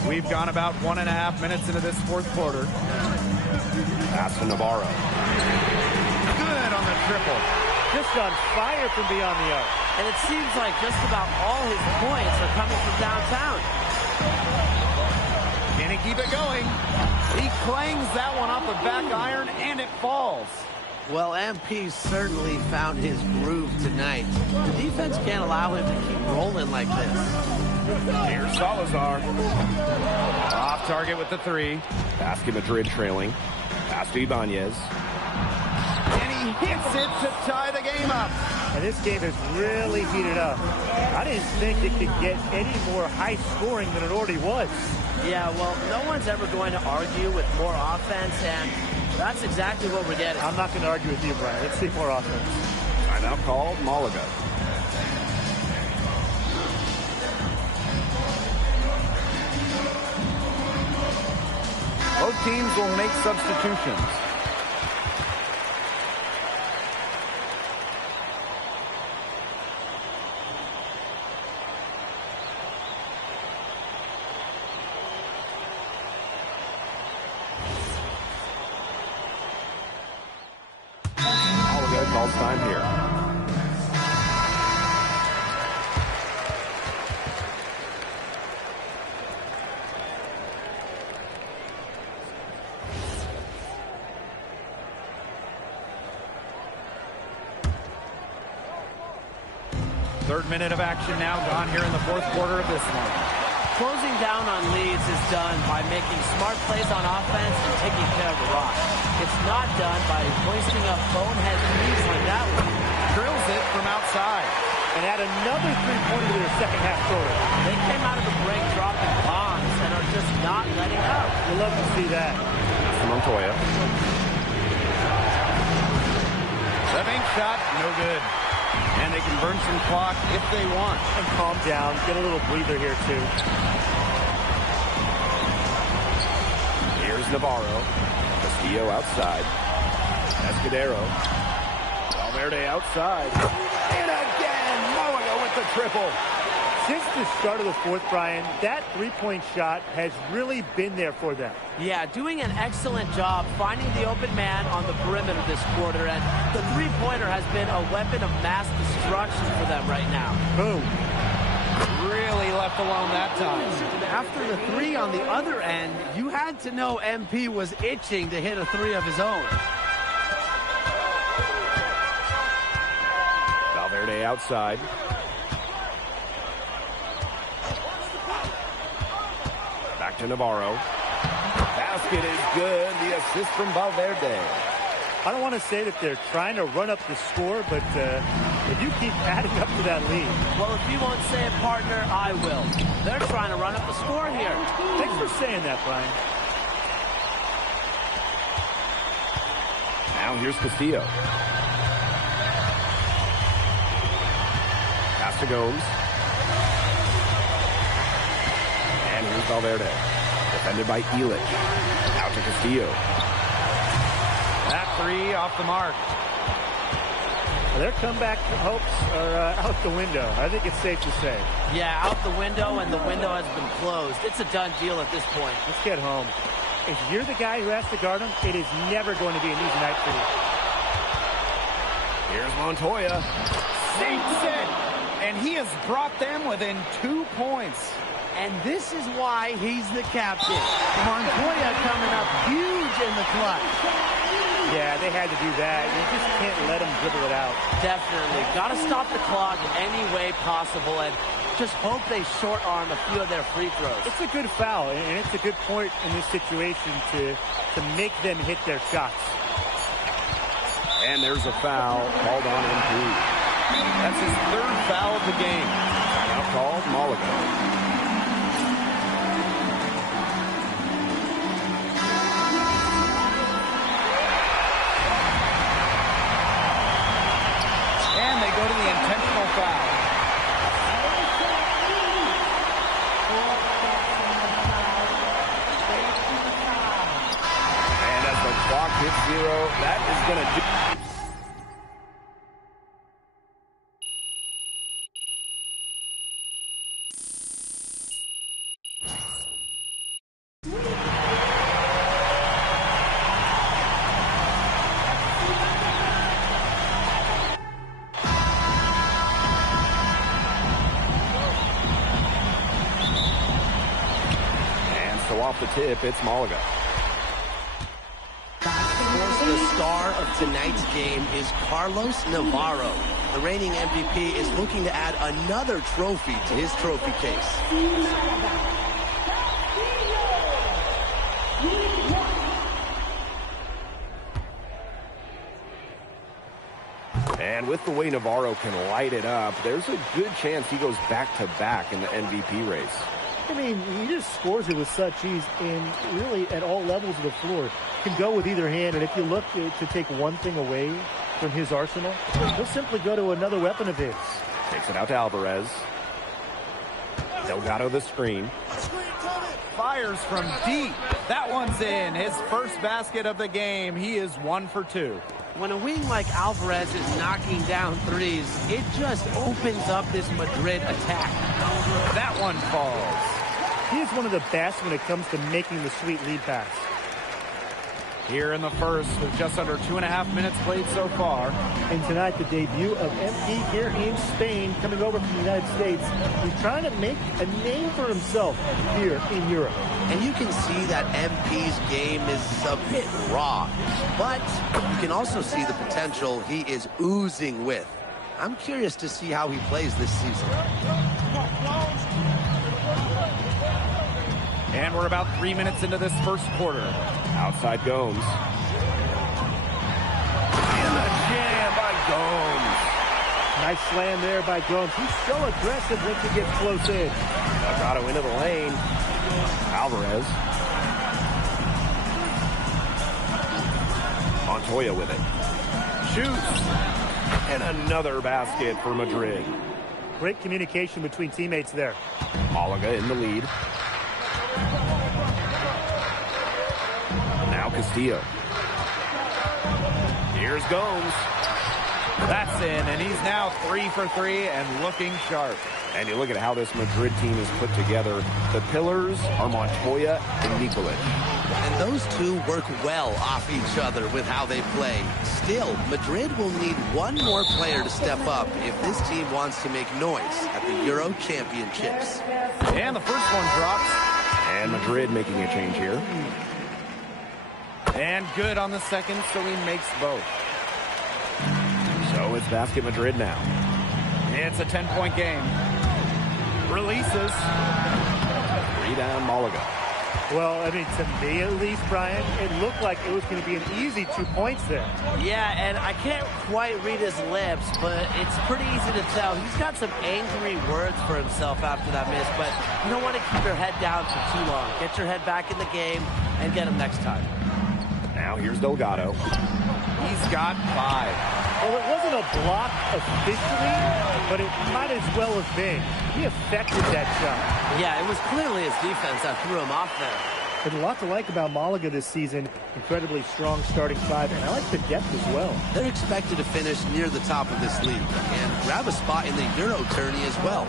We've gone about 1.5 minutes into this fourth quarter. Pass to Navarro. Good on the triple. Just on fire from beyond the arc. And it seems like just about all his points are coming from downtown. Can he keep it going? He clangs that one off the back iron, and it falls. Well, MP certainly found his groove tonight. The defense can't allow him to keep rolling like this. Here's Salazar. Off target with the three. Basket Madrid trailing. Pass to Ibanez. And he hits it to tie the game up. And this game is really heated up. I didn't think it could get any more high scoring than it already was. Yeah, well, no one's ever going to argue with more offense, and that's exactly what we're getting. I'm not going to argue with you, Brian. Let's see more offense. Timeout called, Malaga. Both teams will make substitutions. Calls time here. Third minute of action now gone here in the fourth quarter of this one. Closing down on leads is done by making smart plays on offense and taking care of the rock. It's not done by hoisting up bonehead threes like that one. Drills it from outside. And add another three-pointer to their second half total. They came out of the break dropping bombs and are just not letting up. You love to see that. That's Montoya. The bank shot, no good. And they can burn some clock if they want. And calm down. Get a little breather here, too. Here's Navarro. Castillo outside. Escudero. Valverde outside. And again, Malaga with the triple. Since the start of the fourth, Brian, that three-point shot has really been there for them. Yeah, doing an excellent job finding the open man on the perimeter this quarter, and the three-pointer has been a weapon of mass destruction for them right now. Boom. Really left alone that time. After the three on the other end, you had to know MP was itching to hit a three of his own. Valverde outside. Back to Navarro. Basket is good. The assist from Valverde. I don't want to say that they're trying to run up the score, but if you keep adding up to that lead. Well, if you won't say it, partner, I will. They're trying to run up the score here. Thanks for saying that, Brian. Now here's Castillo. Pass to Gomes. And here's Valverde. Defended by Illich. Out to Castillo. That three off the mark. Well, their comeback hopes are out the window. I think it's safe to say. Yeah, out the window, and the window has been closed. It's a done deal at this point. Let's get home. If you're the guy who has to guard him, it is never going to be an easy night for you. Here's Montoya. Sinks it! And he has brought them within 2 points. And this is why he's the captain. Montoya coming up huge in the clutch. Yeah, they had to do that. You just can't let them dribble it out. Definitely. Got to stop the clock any way possible and just hope they short arm a few of their free throws. It's a good foul, and it's a good point in this situation to make them hit their shots. And there's a foul called on MP. That's his third foul of the game. Now called Malaga. And as the clock hits 0, that is going to do... Off the tip, it's Malaga. Of course, the star of tonight's game is Carlos Navarro. The reigning MVP is looking to add another trophy to his trophy case. And with the way Navarro can light it up, there's a good chance he goes back-to-back in the MVP race. I mean, he just scores it with such ease, and really at all levels of the floor. Can go with either hand, and if you look to take one thing away from his arsenal, he'll simply go to another weapon of his. Takes it out to Alvarez. Delgado the screen. Fires from deep. That one's in. His first basket of the game. He is 1 for 2. When a wing like Alvarez is knocking down threes, it just opens up this Madrid attack. That one falls. He is one of the best when it comes to making the sweet lead pass. Here in the first, with just under 2.5 minutes played so far. And tonight, the debut of MP here in Spain, coming over from the United States. He's trying to make a name for himself here in Europe. And you can see that MP's game is a bit raw, but you can also see the potential he is oozing with. I'm curious to see how he plays this season. And we're about 3 minutes into this first quarter. Outside Gomes. And a jam by Gomes. Nice slam there by Gomes. He's so aggressive once he gets close in. Delgado into the lane. Alvarez. Montoya with it. Shoots. And another basket for Madrid. Great communication between teammates there. Malaga in the lead. Now Castillo. Here's Gomes. That's in, and he's now 3 for 3 and looking sharp. And you look at how this Madrid team is put together. The pillars are Montoya and Nikolic. And those two work well off each other with how they play. Still, Madrid will need one more player to step up if this team wants to make noise at the Euro Championships. And the first one drops. And Madrid making a change here. And good on the second, so he makes both. So it's basket Madrid now. It's a 10-point game. Releases. 3 down Malaga. Well, I mean, to me at least, Brian, it looked like it was going to be an easy 2 points there. Yeah, and I can't quite read his lips, but it's pretty easy to tell. He's got some angry words for himself after that miss, but you don't want to keep your head down for too long. Get your head back in the game and get him next time. Now here's Delgado. He's got 5. Well, it wasn't a block officially, but it might as well have been. He affected that shot. Yeah, it was clearly his defense that threw him off there. There's a lot to like about Malaga this season. Incredibly strong starting 5, and I like the depth as well. They're expected to finish near the top of this league and grab a spot in the Euro tourney as well.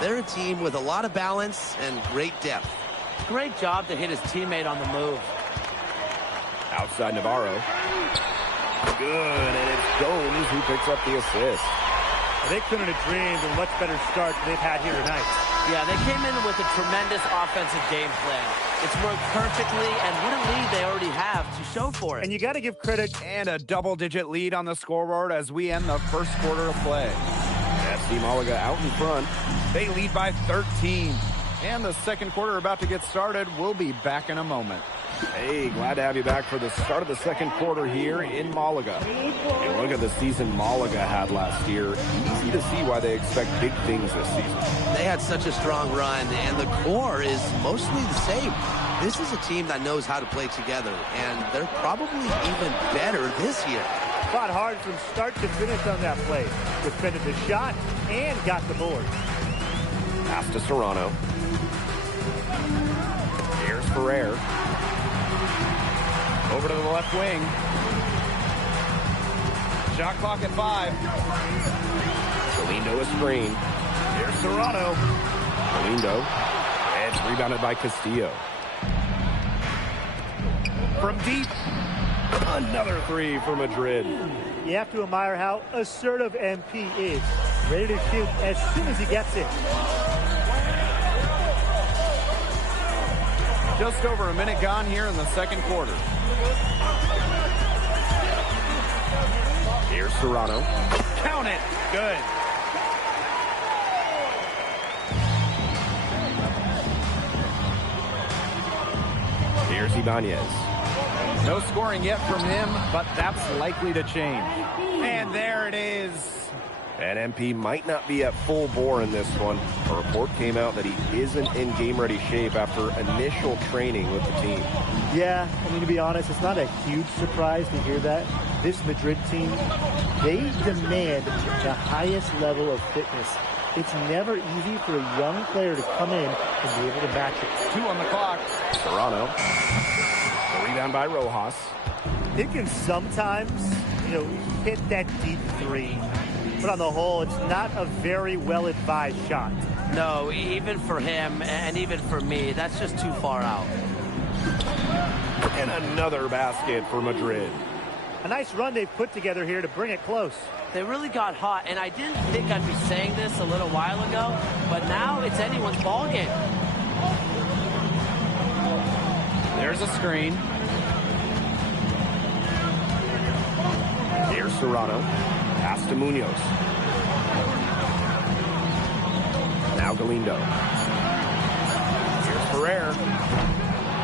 They're a team with a lot of balance and great depth. Great job to hit his teammate on the move. Outside Navarro. Good, and it's Gomes who picks up the assist. They couldn't have dreamed of a much better start than they've had here tonight. Yeah, they came in with a tremendous offensive game plan. It's worked perfectly, and what a lead they already have to show for it. And you got to give credit. And a double-digit lead on the scoreboard as we end the first quarter of play. FC Malaga out in front. They lead by 13. And the second quarter about to get started. We'll be back in a moment. Hey, glad to have you back for the start of the second quarter here in Malaga. You look at the season Malaga had last year. Easy to see why they expect big things this season. They had such a strong run, and the core is mostly the same. This is a team that knows how to play together, and they're probably even better this year. Fought hard from start to finish on that play. Defended the shot and got the board. Pass to Serrano. Over to the left wing. Shot clock at 5. Galindo a screen. Here's Serrano. Galindo. And it's rebounded by Castillo. From deep. Another 3 for Madrid. You have to admire how assertive MP is. Ready to shoot as soon as he gets it. Just over a minute gone here in the second quarter. Here's Serrano. Count it. Good. Here's Ibanez. No scoring yet from him, but that's likely to change. And there it is. And MP might not be at full bore in this one. A report came out that he isn't in game-ready shape after initial training with the team. Yeah, I mean, to be honest, it's not a huge surprise to hear that. This Madrid team, they demand the highest level of fitness. It's never easy for a young player to come in and be able to match it. 2 on the clock. Serrano. The rebound by Rojas. It can sometimes, hit that deep 3. But on the whole, it's not a very well-advised shot. No, even for him and even for me, that's just too far out. And another basket for Madrid. A nice run they've put together here to bring it close. They really got hot, and I didn't think I'd be saying this a little while ago, but now it's anyone's ball game. There's a screen. Here's Serrano. Pass to Munoz. Now Galindo. Here's Ferrer.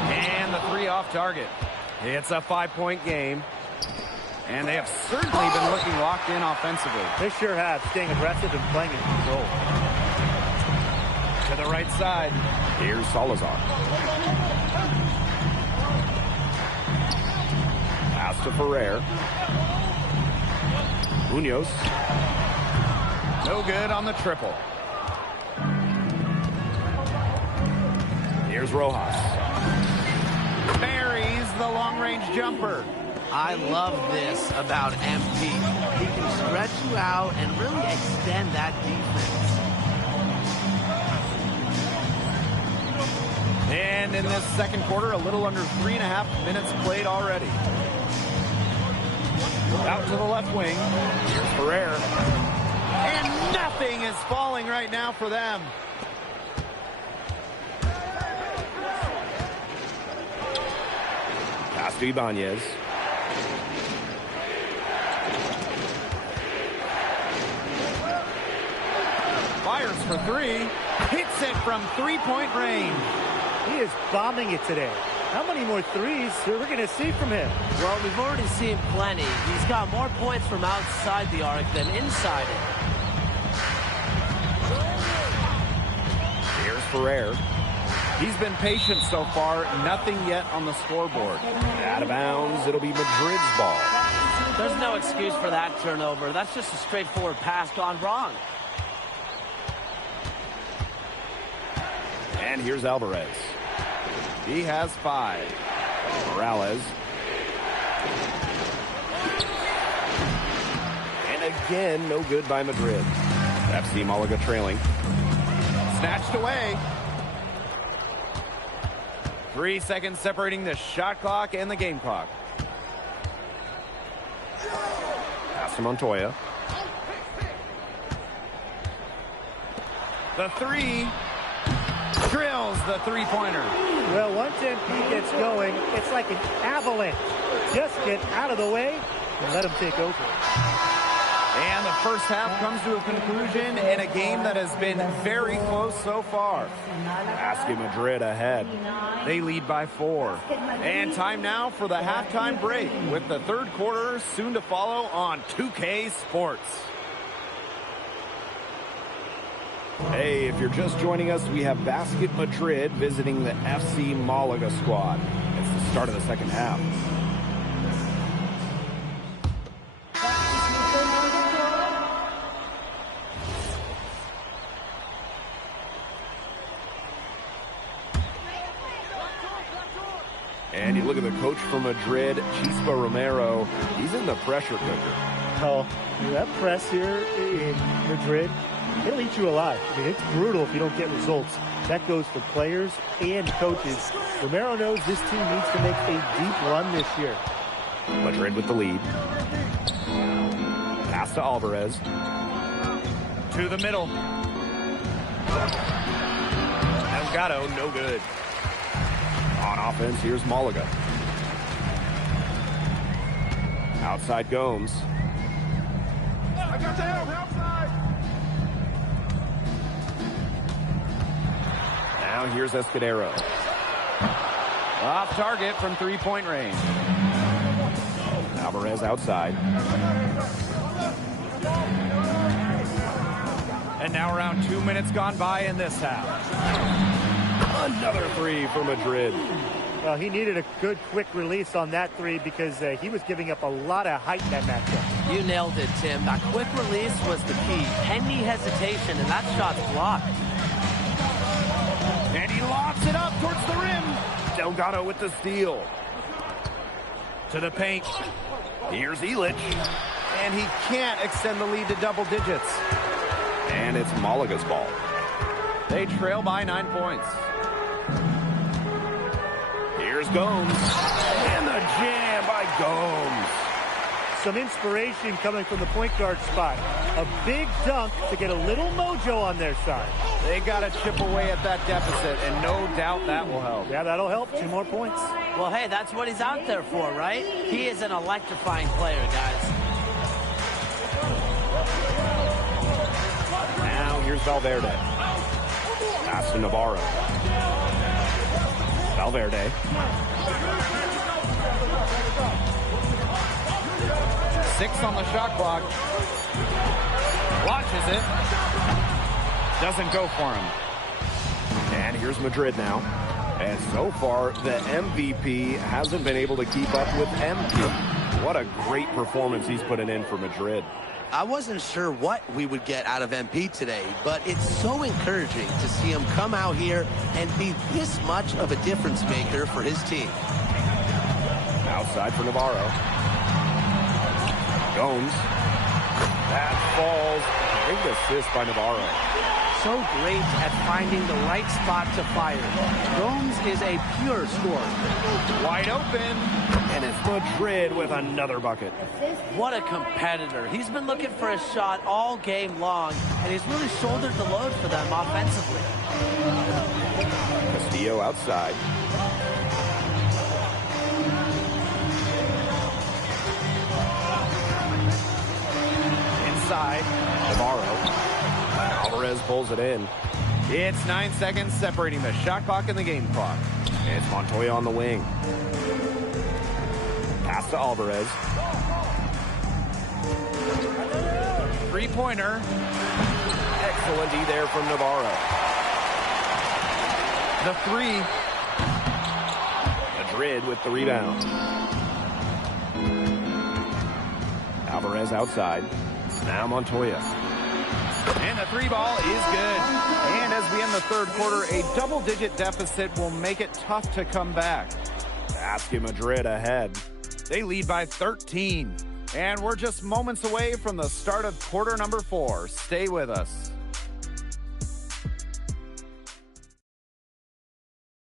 And the 3 off target. It's a 5-point game. And they have certainly been looking locked in offensively. They sure have, staying aggressive and playing in control. To the right side. Here's Salazar. Pass to Ferrer. Munoz. No good on the triple. Here's Rojas. Buries the long-range jumper. I love this about MP. He can stretch you out and really extend that defense. And in this second quarter, a little under 3.5 minutes played already. Out to the left wing. Here's Ferrer. And nothing is falling right now for them. Pass to Ibanez. Fires for 3. Hits it from 3-point range. He is bombing it today. How many more threes are we going to see from him? Well, we've already seen plenty. He's got more points from outside the arc than inside it. Here's Ferrer. He's been patient so far. Nothing yet on the scoreboard. Out of bounds. It'll be Madrid's ball. There's no excuse for that turnover. That's just a straightforward pass gone wrong. And here's Alvarez. He has 5. Morales. And again, no good by Madrid. FC Malaga trailing. Snatched away. 3 seconds separating the shot clock and the game clock. Pass to Montoya. The 3. Drills the 3-pointer. Well, once MP gets going, it's like an avalanche. Just get out of the way and let him take over. And the first half comes to a conclusion in a game that has been very close so far. Asking Madrid ahead. They lead by 4. And time now for the halftime break with the third quarter soon to follow on 2K Sports. Hey, if you're just joining us, we have Basket Madrid visiting the FC Malaga squad. It's the start of the second half. And you look at the coach from Madrid, Chispa Romero. He's in the pressure cooker. Oh, that press here in Madrid, it'll eat you alive. I mean, it's brutal if you don't get results. That goes for players and coaches. Romero knows this team needs to make a deep run this year. Madrid with the lead. Pass to Alvarez. To the middle. Delgado, no good. On offense, here's Malaga. Outside Gomes. I got your help, outside. Now here's Escudero. Off target from three-point range. Alvarez outside. And now around 2 minutes gone by in this half. Another three for Madrid. Well, he needed a good quick release on that three because he was giving up a lot of height in that matchup. You nailed it, Tim. That quick release was the key. Any hesitation, and that shot's blocked. And he lobs it up towards the rim. Delgado with the steal. To the paint. Here's Illich. And he can't extend the lead to double digits. And it's Malaga's ball. They trail by 9 points. Here's Gomes. And the jam by Gomes. Some inspiration coming from the point guard spot. A big dunk to get a little mojo on their side. They got to chip away at that deficit, and no doubt that will help. Yeah, that'll help. 2 more points. Well, hey, that's what he's out there for, right? He is an electrifying player, guys. Now here's Valverde. Pass to Navarro. Valverde. 6 on the shot clock. Launches it. Doesn't go for him. And here's Madrid now. And so far, the MVP hasn't been able to keep up with MP. What a great performance he's putting in for Madrid. I wasn't sure what we would get out of MP today, but it's so encouraging to see him come out here and be this much of a difference maker for his team. Outside for Navarro. Gomes. That falls. Great assist by Navarro. So great at finding the right spot to fire. Gomes is a pure scorer. Wide open. And it's Madrid with another bucket. What a competitor. He's been looking for a shot all game long, and he's really shouldered the load for them offensively. Castillo outside. Inside. Navarro. Alvarez pulls it in. It's 9 seconds separating the shot clock and the game clock. It's Montoya on the wing. Pass to Alvarez. Three-pointer. Excellent D there from Navarro. The three. Madrid with the rebound. Alvarez outside. Now Montoya. And the 3 ball is good. And as we end the third quarter, a double-digit deficit will make it tough to come back. Basket Madrid ahead. They lead by 13. And we're just moments away from the start of quarter number 4. Stay with us.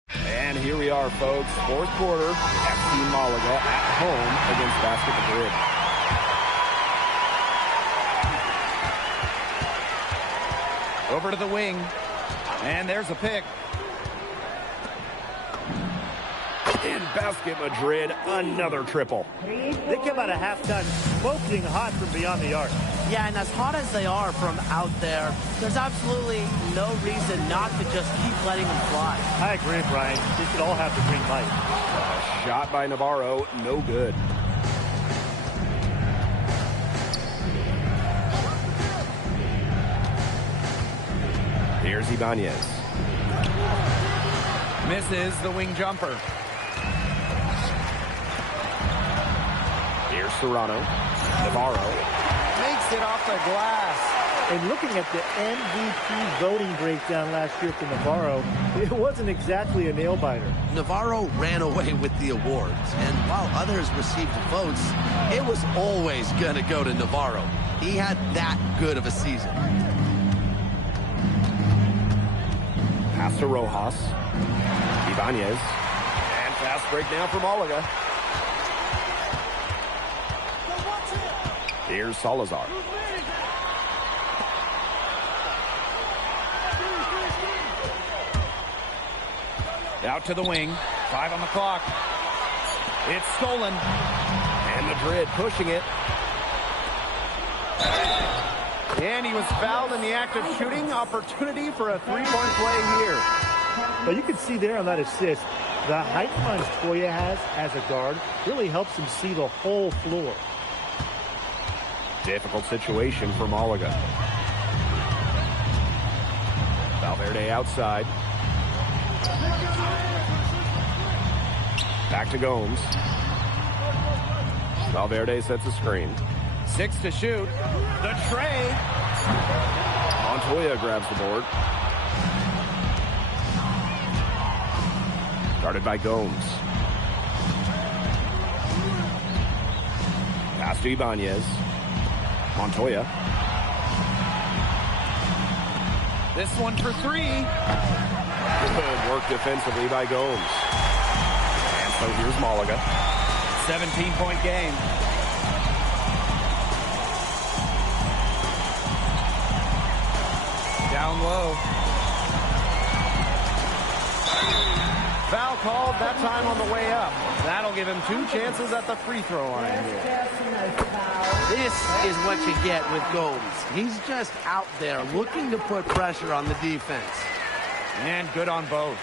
And here we are, folks. Fourth quarter. FC Malaga at home against Basket Madrid. Over to the wing. And there's a pick. In Basket Madrid, another triple. They came out of halftime smoking hot from beyond the arc. Yeah, and as hot as they are from out there, there's absolutely no reason not to just keep letting them fly. I agree, Brian. They should all have the green light. Shot by Navarro, no good. Here's Ibanez. Misses the wing jumper. Here's Serrano. Navarro. Makes it off the glass. And looking at the MVP voting breakdown last year for Navarro, it wasn't exactly a nail-biter. Navarro ran away with the awards, and while others received votes, it was always going to go to Navarro. He had that good of a season. Pass to Rojas. Ibanez. And fast break now for Malaga. Here's Salazar. Out to the wing. 5 on the clock. It's stolen. And Madrid pushing it. And he was fouled in the act of shooting. Opportunity for a three-point play here. But you can see there on that assist, the height Montoya has as a guard really helps him see the whole floor. Difficult situation for Malaga. Valverde outside. Back to Gomes. Valverde sets a screen. 6 to shoot. The tray. Montoya grabs the board. Guarded by Gomes. Pass to Ibanez. Montoya. This one for 3. Good work defensively by Gomes. And so here's Malaga. 17-point game. Down low. Foul called, that time on the way up. That'll give him 2 chances at the free throw line here. This is what you get with Gomes. He's just out there looking to put pressure on the defense. And good on both.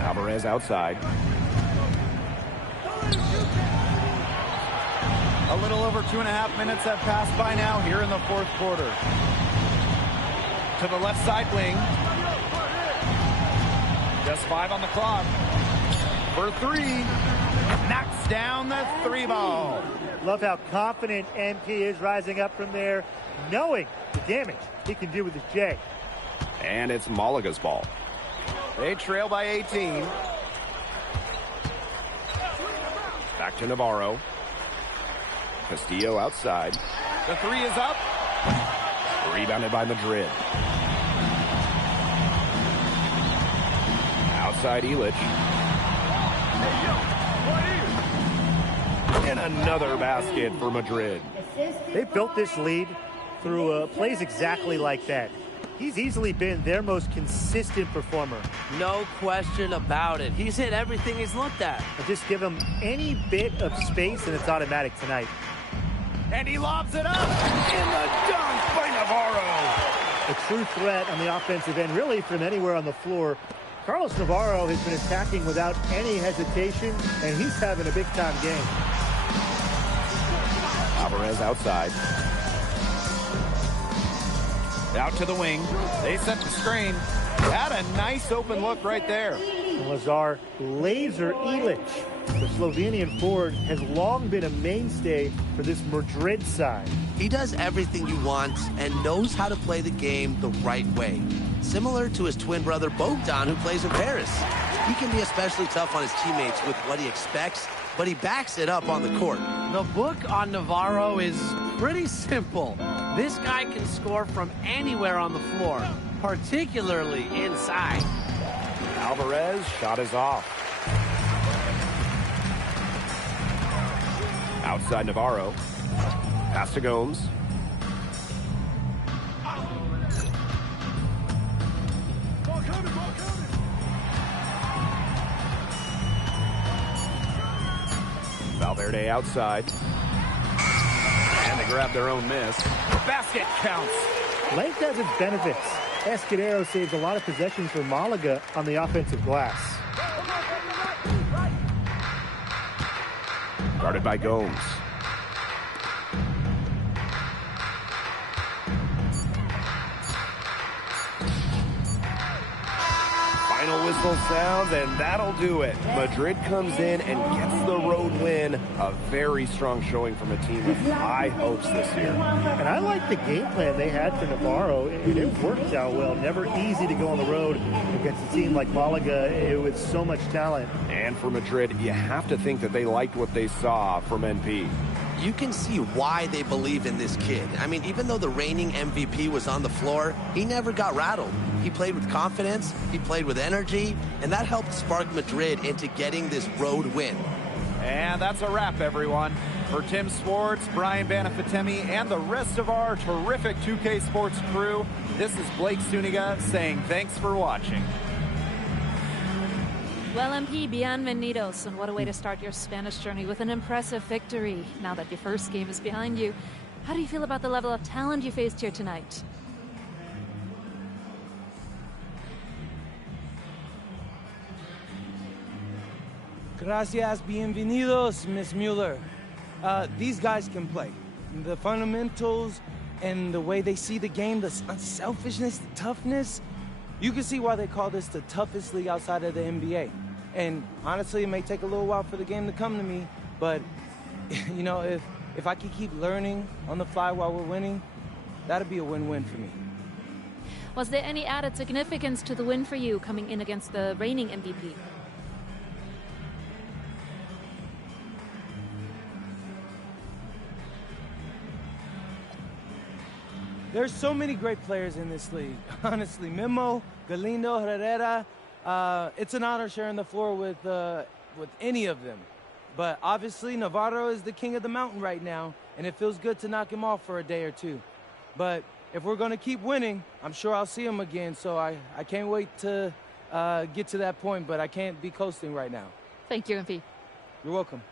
Alvarez outside. A little over 2.5 minutes have passed by now here in the fourth quarter. To the left side wing. Just 5 on the clock. For 3. Knocks down the 3 ball. Love how confident MP is rising up from there, knowing the damage he can do with his J. And it's Malaga's ball. They trail by 18. Back to Navarro. Castillo outside. The 3 is up. Rebounded by Madrid. Outside Illich. And another basket for Madrid. They built this lead through plays exactly like that. He's easily been their most consistent performer. No question about it. He's hit everything he's looked at. But just give him any bit of space and it's automatic tonight. And he lobs it up. In the dunk by Navarro. A true threat on the offensive end, really from anywhere on the floor. Carlos Navarro has been attacking without any hesitation, and he's having a big-time game. Alvarez outside. Out to the wing. They set the screen. Had a nice open look right there. Lazar laser Illich. The Slovenian forward has long been a mainstay for this Madrid side. He does everything you want and knows how to play the game the right way. Similar to his twin brother Bogdan, who plays in Paris. He can be especially tough on his teammates with what he expects, but he backs it up on the court. The book on Navarro is pretty simple. This guy can score from anywhere on the floor, particularly inside. Alvarez shot is off. Outside Navarro. Pass to Gomes. Valverde outside. And they grab their own miss. Basket counts. Length has its benefits. Escudero saves a lot of possessions for Malaga on the offensive glass. Guarded by Gomes. Final whistle sounds, and that'll do it. Madrid comes in and gets the road win. A very strong showing from a team with high hopes this year. And I like the game plan they had for Navarro. It worked out well. Never easy to go on the road against a team like Malaga with so much talent. And for Madrid, you have to think that they liked what they saw from NP. You can see why they believe in this kid. I mean, even though the reigning MVP was on the floor, he never got rattled. He played with confidence, he played with energy, and that helped spark Madrid into getting this road win. And that's a wrap, everyone. For Tim Swartz, Brian Banafitemi, and the rest of our terrific 2K Sports crew, this is Blake Zuniga saying thanks for watching. Well, MP, bienvenidos, and what a way to start your Spanish journey with an impressive victory. Now that your first game is behind you, how do you feel about the level of talent you faced here tonight? Gracias, bienvenidos, Miss Mueller. These guys can play. The fundamentals and the way they see the game, the unselfishness, the toughness. You can see why they call this the toughest league outside of the NBA. And honestly, it may take a little while for the game to come to me, but you know, if I can keep learning on the fly while we're winning, that'd be a win-win for me. Was there any added significance to the win for you coming in against the reigning MVP? There's so many great players in this league. Honestly, Memo, Galindo, Herrera, it's an honor sharing the floor with any of them. But obviously, Navarro is the king of the mountain right now, and it feels good to knock him off for a day or two. But if we're going to keep winning, I'm sure I'll see him again, so I can't wait to get to that point, but I can't be coasting right now. Thank you, MP. You're welcome.